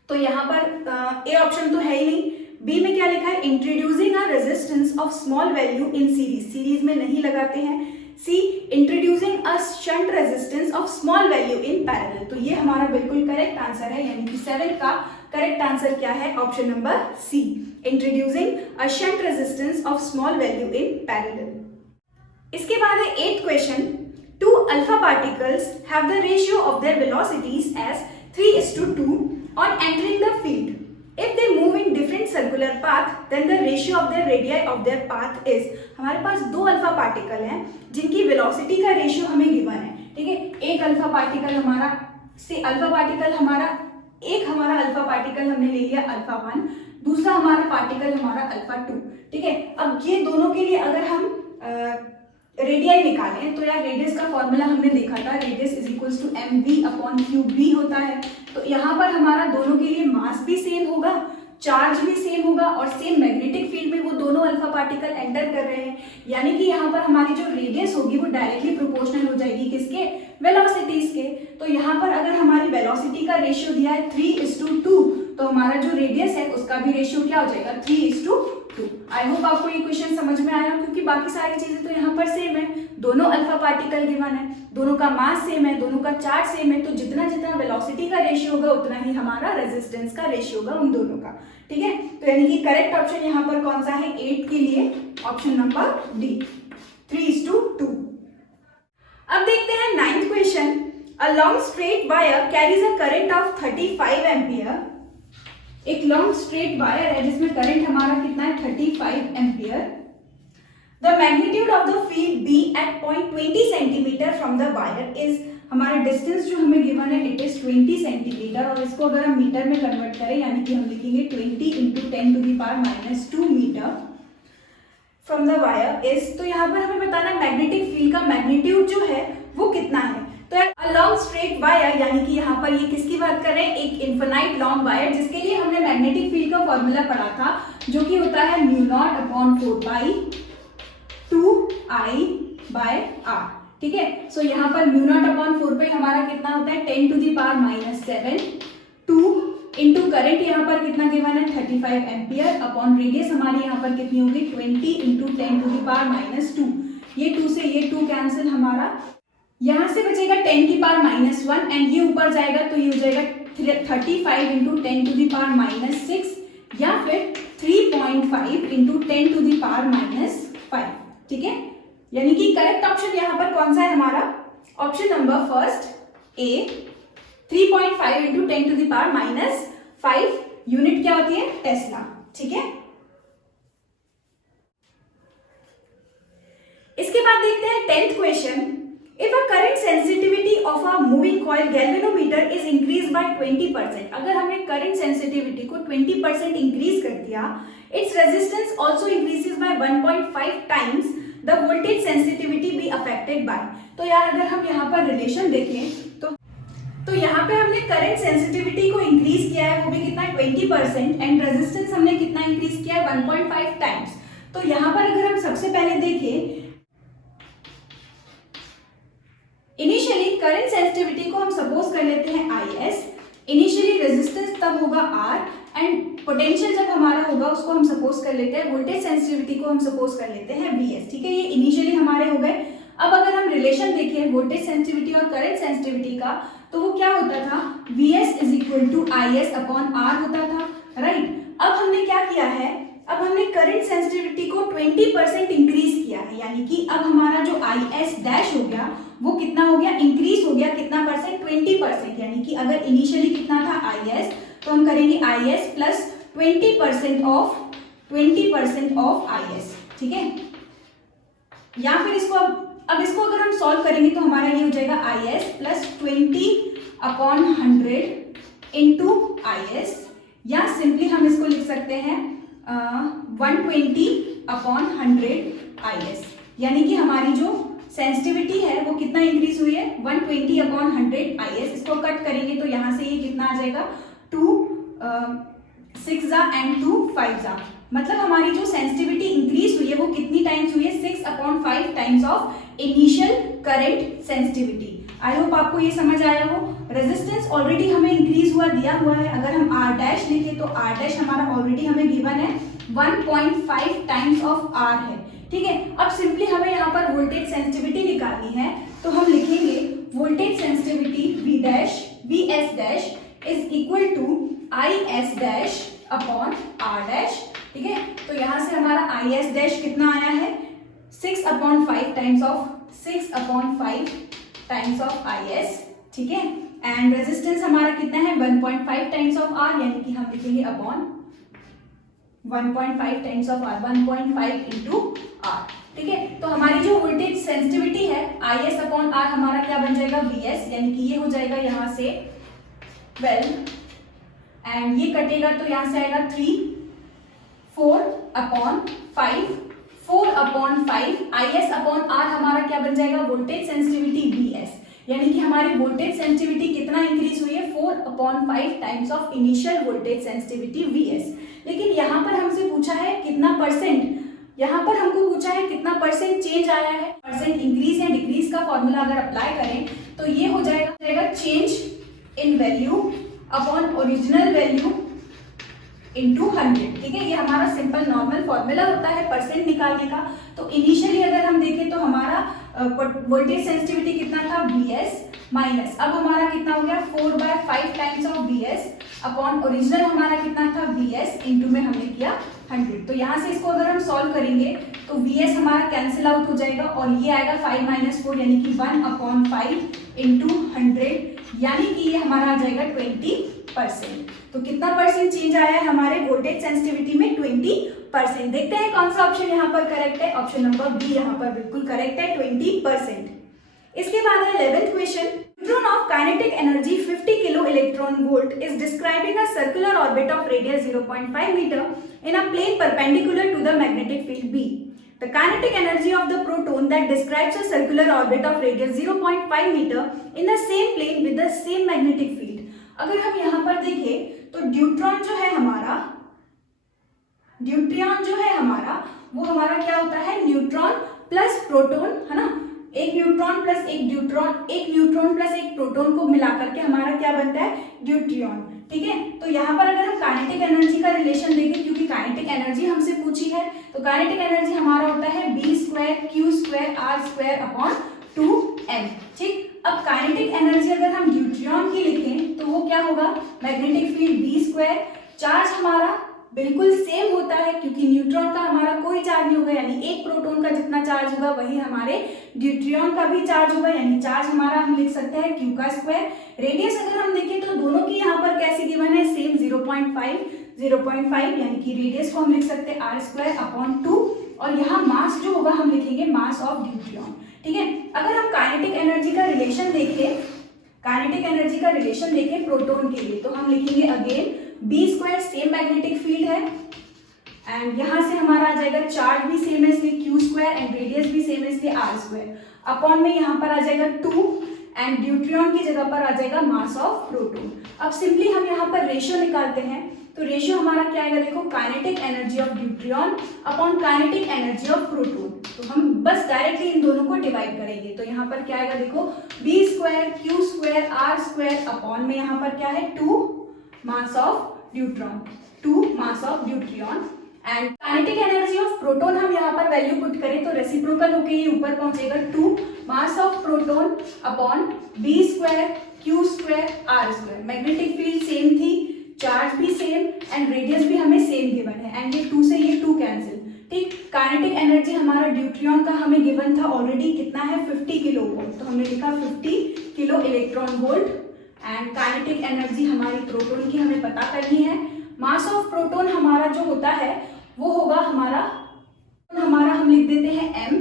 तो यहाँ पर ए ऑप्शन तो है ही नहीं। बी में क्या लिखा है, introducing a resistance of small value in series, series में नहीं लगाते हैं। C, introducing a shunt resistance of small value in parallel, तो ये हमारा बिल्कुल करेक्ट आंसर है। यानी कि 7 का करेक्ट आंसर क्या है, option number C, introducing a shunt resistance of small value in parallel. इसके बाद है 8th question, two alpha particles have the ratio of their velocities as 3:2 on entering the field. If they move in different circular path, then the ratio of their radii of their path is। हमारे पास 2 alpha particle हैं जिनकी velocity का ratio हमें given है, ठीक है। एक alpha particle हमारा से अल्फा पार्टिकल हमारा अल्फा पार्टिकल हमने ले लिया अल्फा 1, दूसरा हमारा पार्टिकल हमारा अल्फा 2, ठीक है। अब ये दोनों के लिए अगर हम रेडियाई निकालें तो यार रेडियस का फॉर्मूला हमने देखा था, radius is equals to mv/cube होता है। तो यहाँ पर हमारा दोनों के लिए मास भी सेम होगा, चार्ज भी सेम होगा और सेम मैग्नेटिक फील्ड में वो दोनों अल्फा पार्टिकल एंटर कर रहे हैं। यानी कि यहाँ पर हमारी जो रेडियस होगी वो डायरेक्टली प्रोपोर्शनल हो जाएगी किसके, वेलोसिटीज के। तो यहाँ पर अगर हमारी वेलोसिटी का रेशियो दिया है 3:2, तो हमारा जो रेडियस है उसका भी रेशियो क्या हो जाएगा, 3:2 2। आई होप आपको ये क्वेश्चन समझ में आया, क्योंकि बाकी सारी चीजें तो यहाँ पर सेम है, दोनों अल्फा पार्टिकल गिवन है, दोनों का मास सेम है, दोनों का चार्ज सेम है, तो जितना जितना वेलोसिटी का रेशियो होगा उतना ही हमारा रेजिस्टेंस का रेशियो होगा उन दोनों का। ठीक है, तो यानी कि करेक्ट ऑप्शन यहाँ पर कौन सा है 8 के लिए, ऑप्शन नंबर डी, 3:2। अब देखते हैं 9th question. A long straight wire carries a current of 35 ampere. एक लॉन्ग स्ट्रेट वायर है जिसमें करंट हमारा कितना है 35 ampere. The magnitude of the field B at point 20 centimetre from the wire is, हमारा डिस्टेंस जो हमें गिवन है इट इज 20 सेंटीमीटर, और इसको अगर हम मीटर में कन्वर्ट करें यानी कि हम लिखेंगे 20 × 10⁻⁻² metre from the wire is, तो यहाँ पर हमें बताना है मैग्नेटिक फील्ड का मैग्नीट्यूड जो है वो कितना है। तो अ लॉन्ग स्ट्रेट वायर यानी कि यहाँ पर ये किसकी बात कर रहे हैं, एक इन्फिनाइट लॉन्ग वायर, जिसके लिए हमने मैग्नेटिक फील्ड का फॉर्मूला पढ़ा था जो कि होता है μ0/4π2I/r। ठीक है, सो यहाँ पर μ0/4π हमारा कितना होता है 10⁻⁷ 2 इंटू करंट यहाँ पर कितना गिवन है 35 एम्पियर अपॉन रेडियस हमारी यहाँ पर कितनी होगी 20 × 10⁻²। ये 2 से ये 2 कैंसिल, हमारा यहाँ से बचेगा 10⁻⁻1 एंड ये ऊपर जाएगा तो ये हो जाएगा 35 × 10⁻⁻6 या फिर 3.5 × 10⁻⁻5। ठीक है, यानी कि करेक्ट ऑप्शन यहाँ पर कौन सा है हमारा, option number first A, 3.5 × 10⁻⁻5 unit क्या होती है टेस्ला। ठीक है, इसके बाद देखते हैं 10th question. If a current sensitivity of a moving coil galvanometer is increase by 20%, अगर हमने करंट सेंसिटिविटी को 20% इंक्रीज कर दिया, its resistance also increases by 1.5 times the voltage sensitivity be affected by. तो यार अगर हम यहाँ पर रिलेशन देखें तो यहाँ पे हमने करंट सेंसिटिविटी को इंक्रीज किया है, वो भी कितना 20%, एंड रेजिस्टेंस हमने कितना इंक्रीज किया है 1.5 टाइम्स। तो यहाँ पर अगर हम सबसे पहले देखें, इनिशियली करंट सेंसिटिविटी को हम सपोज कर लेते हैं IS, इनिशियली रेजिस्टेंस तब होगा R एंड पोटेंशियल जब हमारा होगा उसको हम सपोज कर लेते हैं, वोल्टेज सेंसिटिविटी को हम सपोज कर लेते हैं VS। ठीक है, ये इनिशियली हमारे हो गए। अब अगर हम रिलेशन देखें वोल्टेज सेंसिटिविटी और करंट सेंसिटिविटी का, तो वो क्या होता था VS = IS/R होता था, राइट। अब हमने क्या किया है, अब हमने करंट सेंसिटिविटी को 20% इंक्रीज किया है, यानी कि अब हमारा जो IS डैश हो गया वो कितना हो गया, इंक्रीज हो गया कितना परसेंट 20%, यानी कि अगर इनिशियली कितना था IS तो हम करेंगे IS प्लस 20% ऑफ IS। ठीक है, या फिर इसको अब इसको अगर हम सॉल्व करेंगे तो हमारा ये हो जाएगा IS प्लस 20/100 इंटू IS, या सिंपली हम इसको लिख सकते हैं 120/100 IS, यानी कि हमारी जो सेंसिटिविटी है वो कितना इंक्रीज हुई है 120/100 IS। इसको कट करेंगे तो यहाँ से ये कितना आ जाएगा 2 6 एंड 2 5, मतलब हमारी जो सेंसिटिविटी इंक्रीज हुई है वो कितनी टाइम्स हुई है 6/5 times of initial current sensitivity. I hope आपको ये समझ आया हो। रेजिस्टेंस ऑलरेडी हमें इंक्रीज हुआ दिया हुआ है, अगर हम R डैश लिखे तो R डैश हमारा ऑलरेडी हमें गिवन है 1.5 टाइम्स ऑफ R है। ठीक है, अब सिंपली हमें यहाँ पर वोल्टेज सेंसिटिविटी निकालनी है, तो हम लिखेंगे voltage sensitivity VS dash is equal to IS dash upon R dash. ठीक है, तो यहाँ से हमारा IS डैश कितना आया है 6/5 टाइम्स ऑफ IS। ठीक है, एंड रेजिस्टेंस हमारा कितना है 1.5 टाइम्स ऑफ R, यानी कि हम लिखेंगे upon 1.5 times of R, 1.5 into R। ठीक है, तो हमारी जो वोल्टेज सेंसिटिविटी है IS अपॉन R हमारा क्या बन जाएगा VS, यानी कि ये हो जाएगा यहाँ से 12 एंड ये कटेगा तो यहाँ से आएगा 3 4/5 IS अपॉन R हमारा क्या बन जाएगा वोल्टेज सेंसिटिविटी VS, यानी कि हमारी वोल्टेज सेंसिटिविटी कितना इंक्रीज हुई है 4/5 times of initial voltage sensitivity VS। लेकिन यहाँ पर हमसे पूछा है कितना परसेंट, यहाँ पर हमको पूछा है कितना परसेंट चेंज आया है, परसेंट इंक्रीज या डिक्रीज का फॉर्मूला अगर अप्लाई करें तो ये हो जाएगा change in value upon original value into 100, ठीक है। ये हमारा सिंपल नॉर्मल फॉर्मूला होता है परसेंट निकालने का। तो इनिशियली अगर हम देखें तो हमारा वोल्टेज सेंसिटिविटी कितना था, Vs माइनस, अब हमारा कितना हो गया 4/5 times of Vs upon original हमारा कितना था Vs इंटू में हमने किया 100। तो यहाँ से इसको अगर हम सॉल्व करेंगे तो Vs हमारा कैंसिल आउट हो जाएगा और ये आएगा 5 - 4 यानी कि 1/5 इंटू 100, यानी कि ये हमारा आ जाएगा 20%। तो कितना परसेंट चेंज आया है हमारे वोल्टेज सेंसिटिविटी में, 20%। देखते हैं कौन सा ऑप्शन यहाँ पर करेक्ट है। ऑप्शन नंबर बी यहाँ पर बिल्कुल करेक्ट है, 20%। इसके बाद है 11th question. Neutron of kinetic energy 50 kilo electron volt is describing a circular orbit of radius 0.5 metre in a plane perpendicular to the magnetic field B. The kinetic energy of the proton that describes a circular orbit of radius 0.5 meter in the same plane with the same magnetic field. अगर हम यहाँ पर देखें तो deuteron जो है हमारा वो हमारा क्या होता है, न्यूट्रॉन प्लस प्रोटॉन, है ना। एक न्यूट्रॉन प्लस एक न्यूट्रॉन प्लस एक प्रोटॉन को मिलाकर के हमारा क्या बनता है, ड्यूट्रियॉन, ठीक है। तो यहाँ पर अगर हम काइनेटिक एनर्जी का रिलेशन देखें, क्योंकि काइनेटिक एनर्जी हमसे पूछी है, तो काइनेटिक एनर्जी हमारा होता है B² Q² R² upon 2m, ठीक। अब काइनेटिक एनर्जी अगर हम ड्यूट्रियॉन की लिखें तो वो क्या होगा, मैग्नेटिक फील्ड B², चार्ज हमारा बिल्कुल सेम होता है क्योंकि न्यूट्रॉन का हमारा कोई चार्ज नहीं होगा, यानी एक प्रोटॉन का जितना चार्ज होगा वही हमारे ड्यूट्रियॉन का भी चार्ज होगा, यानी चार्ज हमारा हम लिख सकते हैं Q²। रेडियस अगर हम देखें तो दोनों की यहाँ पर कैसी गिवन है, सेम 0.5, यानी कि रेडियस को हम लिख सकते हैं R² अपॉन 2, और यहाँ मास जो होगा हम लिखेंगे मास ऑफ ड्यूट्रियॉन, ठीक है। अगर हम काइनेटिक एनर्जी का रिलेशन देखें प्रोटॉन के लिए, तो हम लिखेंगे again B² same magnetic field है, एंड यहाँ से हमारा आ जाएगा चार्ज भी सेम है इसलिए Q² एंड रेडियस भी सेम है इसलिए R² अपॉन में यहाँ पर आ जाएगा 2 एंड ड्यूट्रियॉन की जगह पर आ जाएगा मास ऑफ प्रोटॉन। अब सिंपली हम यहाँ पर रेशियो निकालते हैं, तो रेशियो हमारा क्या आएगा, देखो kinetic energy of deuteron upon kinetic energy of proton. तो हम बस डायरेक्टली इन दोनों को डिवाइड करेंगे, तो यहाँ पर क्या आएगा, देखो B² Q² R² अपॉन में यहाँ पर क्या है 2 mass of deuteron and kinetic energy of proton हम यहाँ पर वैल्यू पुट करें तो रेसिप्रोकल होके ये ऊपर पहुंचेगा 2 mass of proton upon B² Q² R²। Magnetic field same थी, चार्ज भी सेम एंड रेडियस भी हमें सेम गिवन है, एंड ये 2 से ये 2 कैंसिल, ठीक। काइनेटिक एनर्जी हमारा ड्यूट्रियॉन का हमें गिवन था ऑलरेडी, कितना है 50 किलो वोल्ट, तो हमने लिखा 50 kilo electron volt, and kinetic energy हमारी प्रोटॉन की हमें पता करनी है। मास ऑफ प्रोटॉन हमारा जो होता है वो होगा हमारा हम लिख देते हैं m,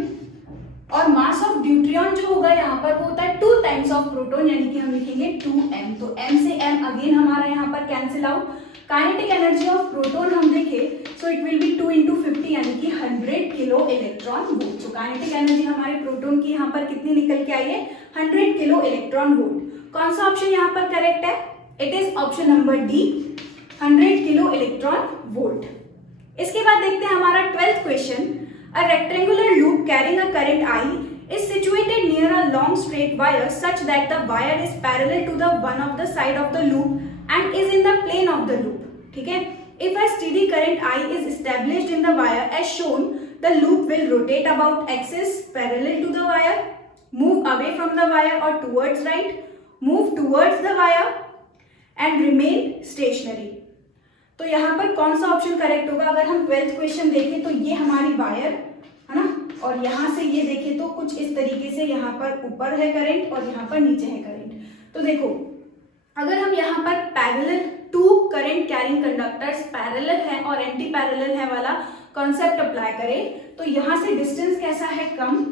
और मास ऑफ ड्यूट्रियॉन जो होगा यहाँ पर वो होता है 2 टाइम्स ऑफ प्रोटॉन, यानी कि हम लिखेंगे 2m। तो m से m अगेन हमारा यहाँ पर cancel out. Kinetic energy of proton हम देखें सो इट विल बी 2 × 50 यानी कि 100 किलो इलेक्ट्रॉन वोल्ट। तो काइनेटिक एनर्जी हमारे प्रोटॉन की यहाँ पर कितनी निकल के आई है, 100 किलो इलेक्ट्रॉन वोल्ट। कौन सा ऑप्शन यहाँ पर करेक्ट है, it is option number D, 100 kilo electron volt. इसके बाद देखते हैं हमारा 12th question. A rectangular loop carrying a current I is situated near a long straight wire such that the wire is parallel to the one of the side of the loop and is in the plane of the loop, ठीक है। If a steady current I is established in the wire as shown, the loop will rotate about axis parallel to the wire, move away from the wire or towards right, move towards the wire and remain stationary। तो यहाँ पर कौन सा option correct होगा, अगर हम 12th question देखें तो ये हमारी वायर है ना, और यहाँ से ये देखें तो कुछ इस तरीके से यहाँ पर ऊपर है करंट और यहाँ पर नीचे है करंट। तो देखो अगर हम यहाँ पर parallel to current carrying conductors parallel है और एंटी पैरेलल है वाला कॉन्सेप्ट अप्लाई करें तो यहाँ से डिस्टेंस कैसा है, कम,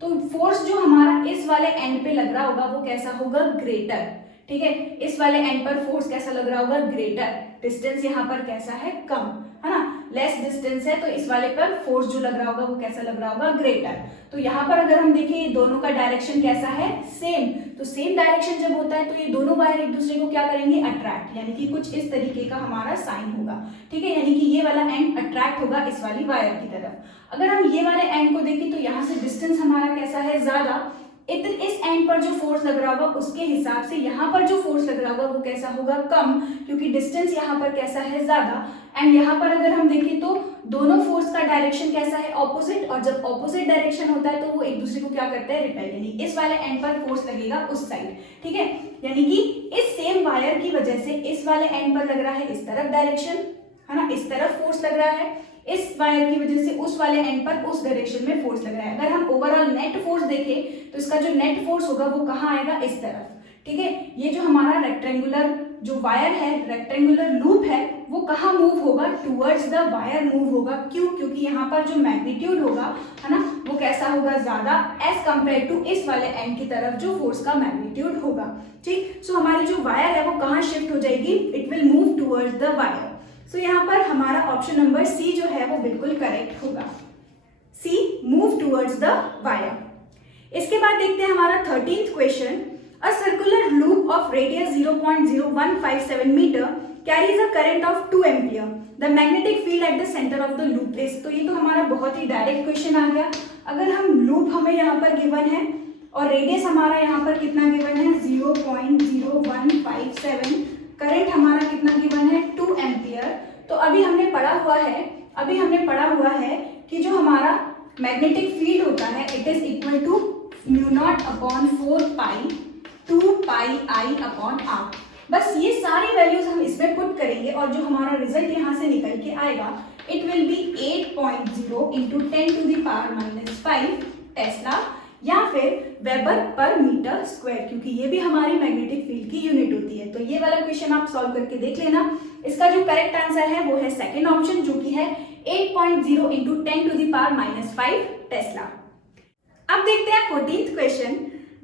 तो फोर्स जो हमारा इस वाले एंड पे लग रहा होगा वो कैसा होगा, ग्रेटर, ठीक है। इस वाले एंड पर फोर्स कैसा लग रहा होगा, ग्रेटर, डिस्टेंस यहाँ पर कैसा है, कम, है ना, लेस डिस्टेंस है, तो इस वाले पर फोर्स जो लग रहा होगा वो कैसा लग रहा होगा, ग्रेटर। तो यहाँ पर अगर हम देखें ये दोनों का डायरेक्शन कैसा है, सेम, तो सेम डायरेक्शन जब होता है तो ये दोनों वायर एक दूसरे को क्या करेंगे, अट्रैक्ट, यानी कि कुछ इस तरीके का हमारा साइन होगा, ठीक है, यानी कि ये वाला एंड अट्रैक्ट होगा इस वाली वायर की तरफ। अगर हम ये वाले एंड को देखें तो यहाँ से डिस्टेंस हमारा कैसा है, ज्यादा, इस एंड पर जो फोर्स लग रहा होगा उसके हिसाब से यहाँ पर जो फोर्स लग रहा होगा वो कैसा होगा, कम, क्योंकि डिस्टेंस यहाँ पर कैसा है, ज्यादा। एंड यहाँ पर अगर हम देखें तो दोनों फोर्स का डायरेक्शन कैसा है, ऑपोजिट, और जब ऑपोजिट डायरेक्शन होता है तो वो एक दूसरे को क्या करते हैं, रिपेल, यानी इस वाले एंड पर फोर्स लगेगा उस साइड, ठीक है। यानी कि इस सेम वायर की वजह से इस वाले एंड पर लग रहा है इस तरफ डायरेक्शन, है ना, इस तरफ फोर्स लग रहा है, इस वायर की वजह से उस वाले एंड पर उस डायरेक्शन में फोर्स लग रहा है। अगर हम ओवरऑल नेट फोर्स देखें तो इसका जो नेट फोर्स होगा वो कहाँ आएगा, इस तरफ, ठीक है। ये जो हमारा रेक्टेंगुलर जो वायर है, रेक्टेंगुलर लूप है, वो कहाँ मूव होगा, टुवर्ड्स द वायर मूव होगा। क्यों? क्योंकि यहाँ पर जो मैग्नीट्यूड होगा, है ना, वो कैसा होगा, ज्यादा, एज कंपेयर टू इस वाले एंड की तरफ जो फोर्स का मैग्नीट्यूड होगा, ठीक। सो हमारी जो वायर है वो कहाँ शिफ्ट हो जाएगी, it will move towards the wire. So यहाँ पर हमारा ऑप्शन नंबर सी जो है वो बिल्कुल करेक्ट होगा, सी, मूव टुवर्ड्स द वायर। इसके बाद देखते हैं हमारा 13th question. A circular loop of radius 0.0157 meter carries a current of 2 ampere. The magnetic field at the center of the loop is, तो ये तो हमारा बहुत ही डायरेक्ट क्वेश्चन आ गया। अगर हम लूप हमें यहाँ पर गिवन है और रेडियस हमारा यहाँ पर कितना गिवन है, 0.0157, करंट हमारा कितना गिवन है, 2 एम्पियर। तो अभी हमने पढ़ा हुआ है कि जो हमारा मैग्नेटिक फील्ड होता है it is equal to μ0/4 2 pi I upon R. बस ये सारी वैल्यूज हम इसमें पुट करेंगे और जो हमारा रिजल्ट यहाँ से निकल के आएगा it will B 8.0 into 10⁻⁵ Tesla या फिर वेबर पर मीटर स्क्वायर, क्योंकि ये भी हमारी मैग्नेटिक फील्ड की यूनिट होती है। तो ये वाला क्वेश्चन आप सॉल्व करके देख लेना। इसका जो करेक्ट आंसर है वो है सेकेंड ऑप्शन, जो कि है 8.0 इंटू 10⁻⁵ टेस्ला। अब देखते हैं 14th question.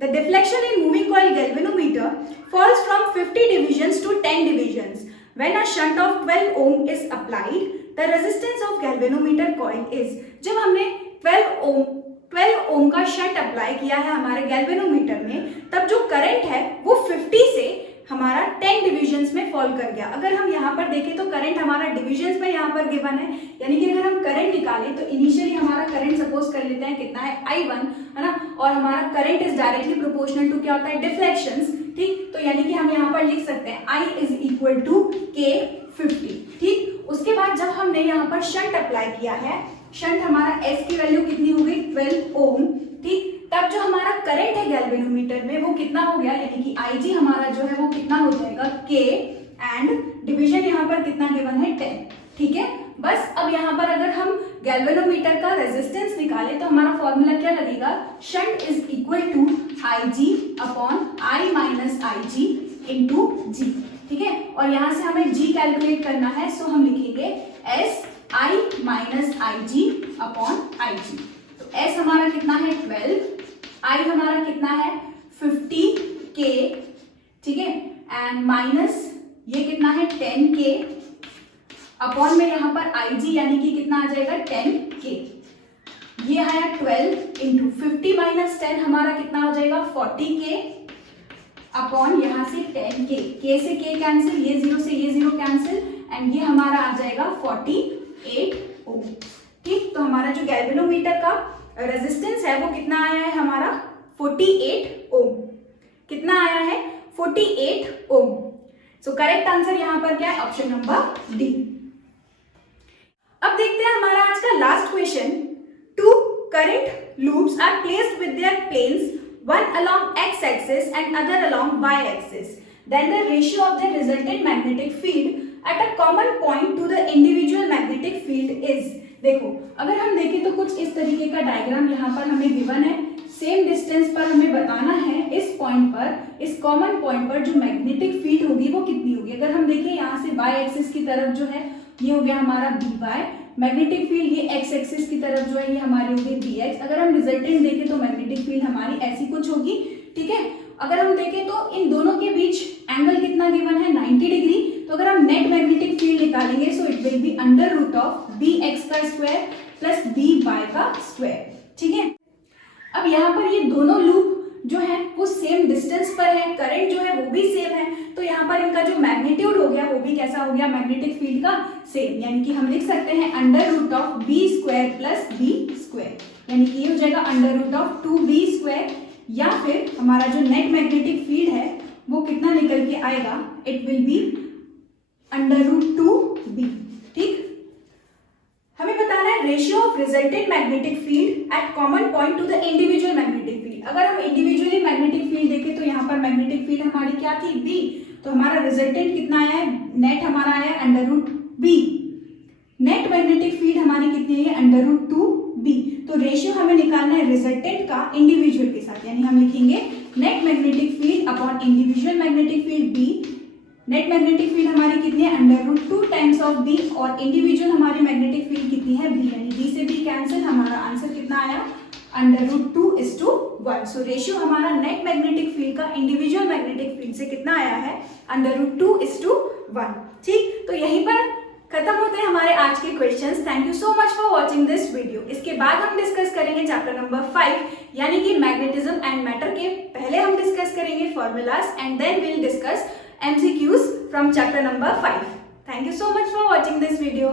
The deflection in moving coil galvanometer falls from 50 divisions to 10 divisions. When a shunt of 12 ohm is applied, the resistance of galvanometer coil is, जब हमने 12 ओम का शंट अप्लाई किया है हमारे गैल्वेनोमीटर में, तब जो करंट है वो 50 से हमारा 10 डिविजन्स में फॉल कर गया। अगर हम यहाँ पर देखें तो करंट हमारा डिविजन्स में यहाँ पर गिवन है, यानी कि अगर हम करंट निकालें तो इनिशियली हमारा करंट सपोज कर लेते हैं कितना है, I1, है ना, और हमारा current is directly proportional to क्या होता है, डिफ्लेक्शंस, ठीक। तो यानी कि हम यहाँ पर लिख सकते हैं I is equal to K50, ठीक। उसके बाद जब हमने यहाँ पर शंट अप्लाई किया है, शंट हमारा S की वैल्यू कितनी हो गई, 12 ओम, ठीक। तब जो हमारा करंट है गैल्वेनोमीटर में वो कितना हो गया, यानी कि IG हमारा जो है वो कितना हो जाएगा, K, एंड डिवीजन यहाँ पर कितना गिवन है, 10, ठीक है। बस अब यहाँ पर अगर हम गैल्वेनोमीटर का रेजिस्टेंस निकालें तो हमारा फॉर्मूला क्या लगेगा, shunt is equal to IG upon I minus IG into G, ठीक है। और यहाँ से हमें G कैलकुलेट करना है, सो हम लिखेंगे S I minus IG upon IG। तो S हमारा कितना है 12, I हमारा कितना है 50K, ठीक है, एंड माइनस ये कितना है 10K अपॉन में यहाँ पर IG यानी कि कितना आ जाएगा 10K। ये है 12 इंटू 50 माइनस 10 हमारा कितना हो जाएगा 40K अपॉन यहाँ से 10K, K से K कैंसिल, ये 0 से ये 0 कैंसिल, एंड ये हमारा आ जाएगा 48 ओम, ठीक। तो हमारा जो गैल्वेनोमीटर का रेजिस्टेंस है वो कितना आया है हमारा 48 ओम, कितना आया है 48 ओम। सो करेक्ट आंसर यहाँ पर क्या है, ऑप्शन नंबर डी। अब देखते हैं हमारा आज का last question. Two current loops are placed with their planes, one along x axis and other along y axis. Then the ratio of the resultant magnetic field at a common point to the individual magnetic field is, देखो अगर हम देखें तो कुछ इस तरीके का diagram यहाँ पर हमें गिवन है। सेम डिस्टेंस पर हमें बताना है इस पॉइंट पर, इस कॉमन पॉइंट पर जो मैग्नेटिक फील्ड होगी वो कितनी होगी। अगर हम देखें यहाँ से y एक्सिस की तरफ जो है ये हो गया हमारा by, मैग्नेटिक फील्ड ये x एक्सिस की तरफ जो है ये हमारी होगी bx। अगर हम रिजल्टेंट देखें तो मैग्नेटिक फील्ड हमारी ऐसी कुछ होगी, ठीक है। अगर हम देखें तो इन दोनों के बीच एंगल कितना गिवन है 90 डिग्री। तो अगर हम नेट मैग्नेटिक फील्ड निकालेंगे so it will be under root of bx का स्क्वायर प्लस by का स्क्वायर, ठीक है। अब यहाँ पर ये दोनों लूप जो है वो सेम डिस्टेंस पर है, करंट जो है वो भी सेम है, तो यहाँ पर इनका जो मैग्नीट्यूड हो गया वो भी कैसा हो गया, मैग्नेटिक फील्ड का सेम, यानी कि हम लिख सकते हैं under root of b square plus b square, यानी कि ये हो जाएगा under root of 2b square, या फिर हमारा जो नेट मैग्नेटिक फील्ड है वो कितना निकल के आएगा, इट विल बी √2b। ठीक, हमें बताना है ratio of resultant magnetic field at common point two the individual magnetic field. अगर हम इंडिविजुअली मैग्नेटिक फील्ड देखें तो यहाँ पर मैग्नेटिक फील्ड हमारी क्या थी, b, तो हमारा रिजल्टेंट कितना आया है, नेट हमारा आया है √b। नेट मैग्नेटिक फील्ड हमारी कितनी है, √2b। तो रेशियो हमें निकालना है रिजल्टेंट का इंडिविजुअल के साथ, यानी हम लिखेंगे net magnetic field upon individual magnetic field b। Net magnetic field हमारी कितनी है, √2 टाइम्स ऑफ b, और इंडिविजुअल हमारी मैग्नेटिक फील्ड कितनी है, b, यानी b से b कैंसिल, हमारा आंसर कितना आया, √2:1। सो रेशियो हमारा नेट मैग्नेटिक फील्ड का इंडिविजुअल मैग्नेटिक फील्ड से कितना आया है, √2:1। ठीक, तो यहीं पर खत्म होते हैं हमारे आज के questions. Thank you so much for watching this video. इसके बाद हम डिस्कस करेंगे चैप्टर नंबर 5 यानी कि मैग्नेटिज्म एंड मैटर के। पहले हम डिस्कस करेंगे formulas and then will discuss MCQs from chapter number 5. Thank you so much for watching this video.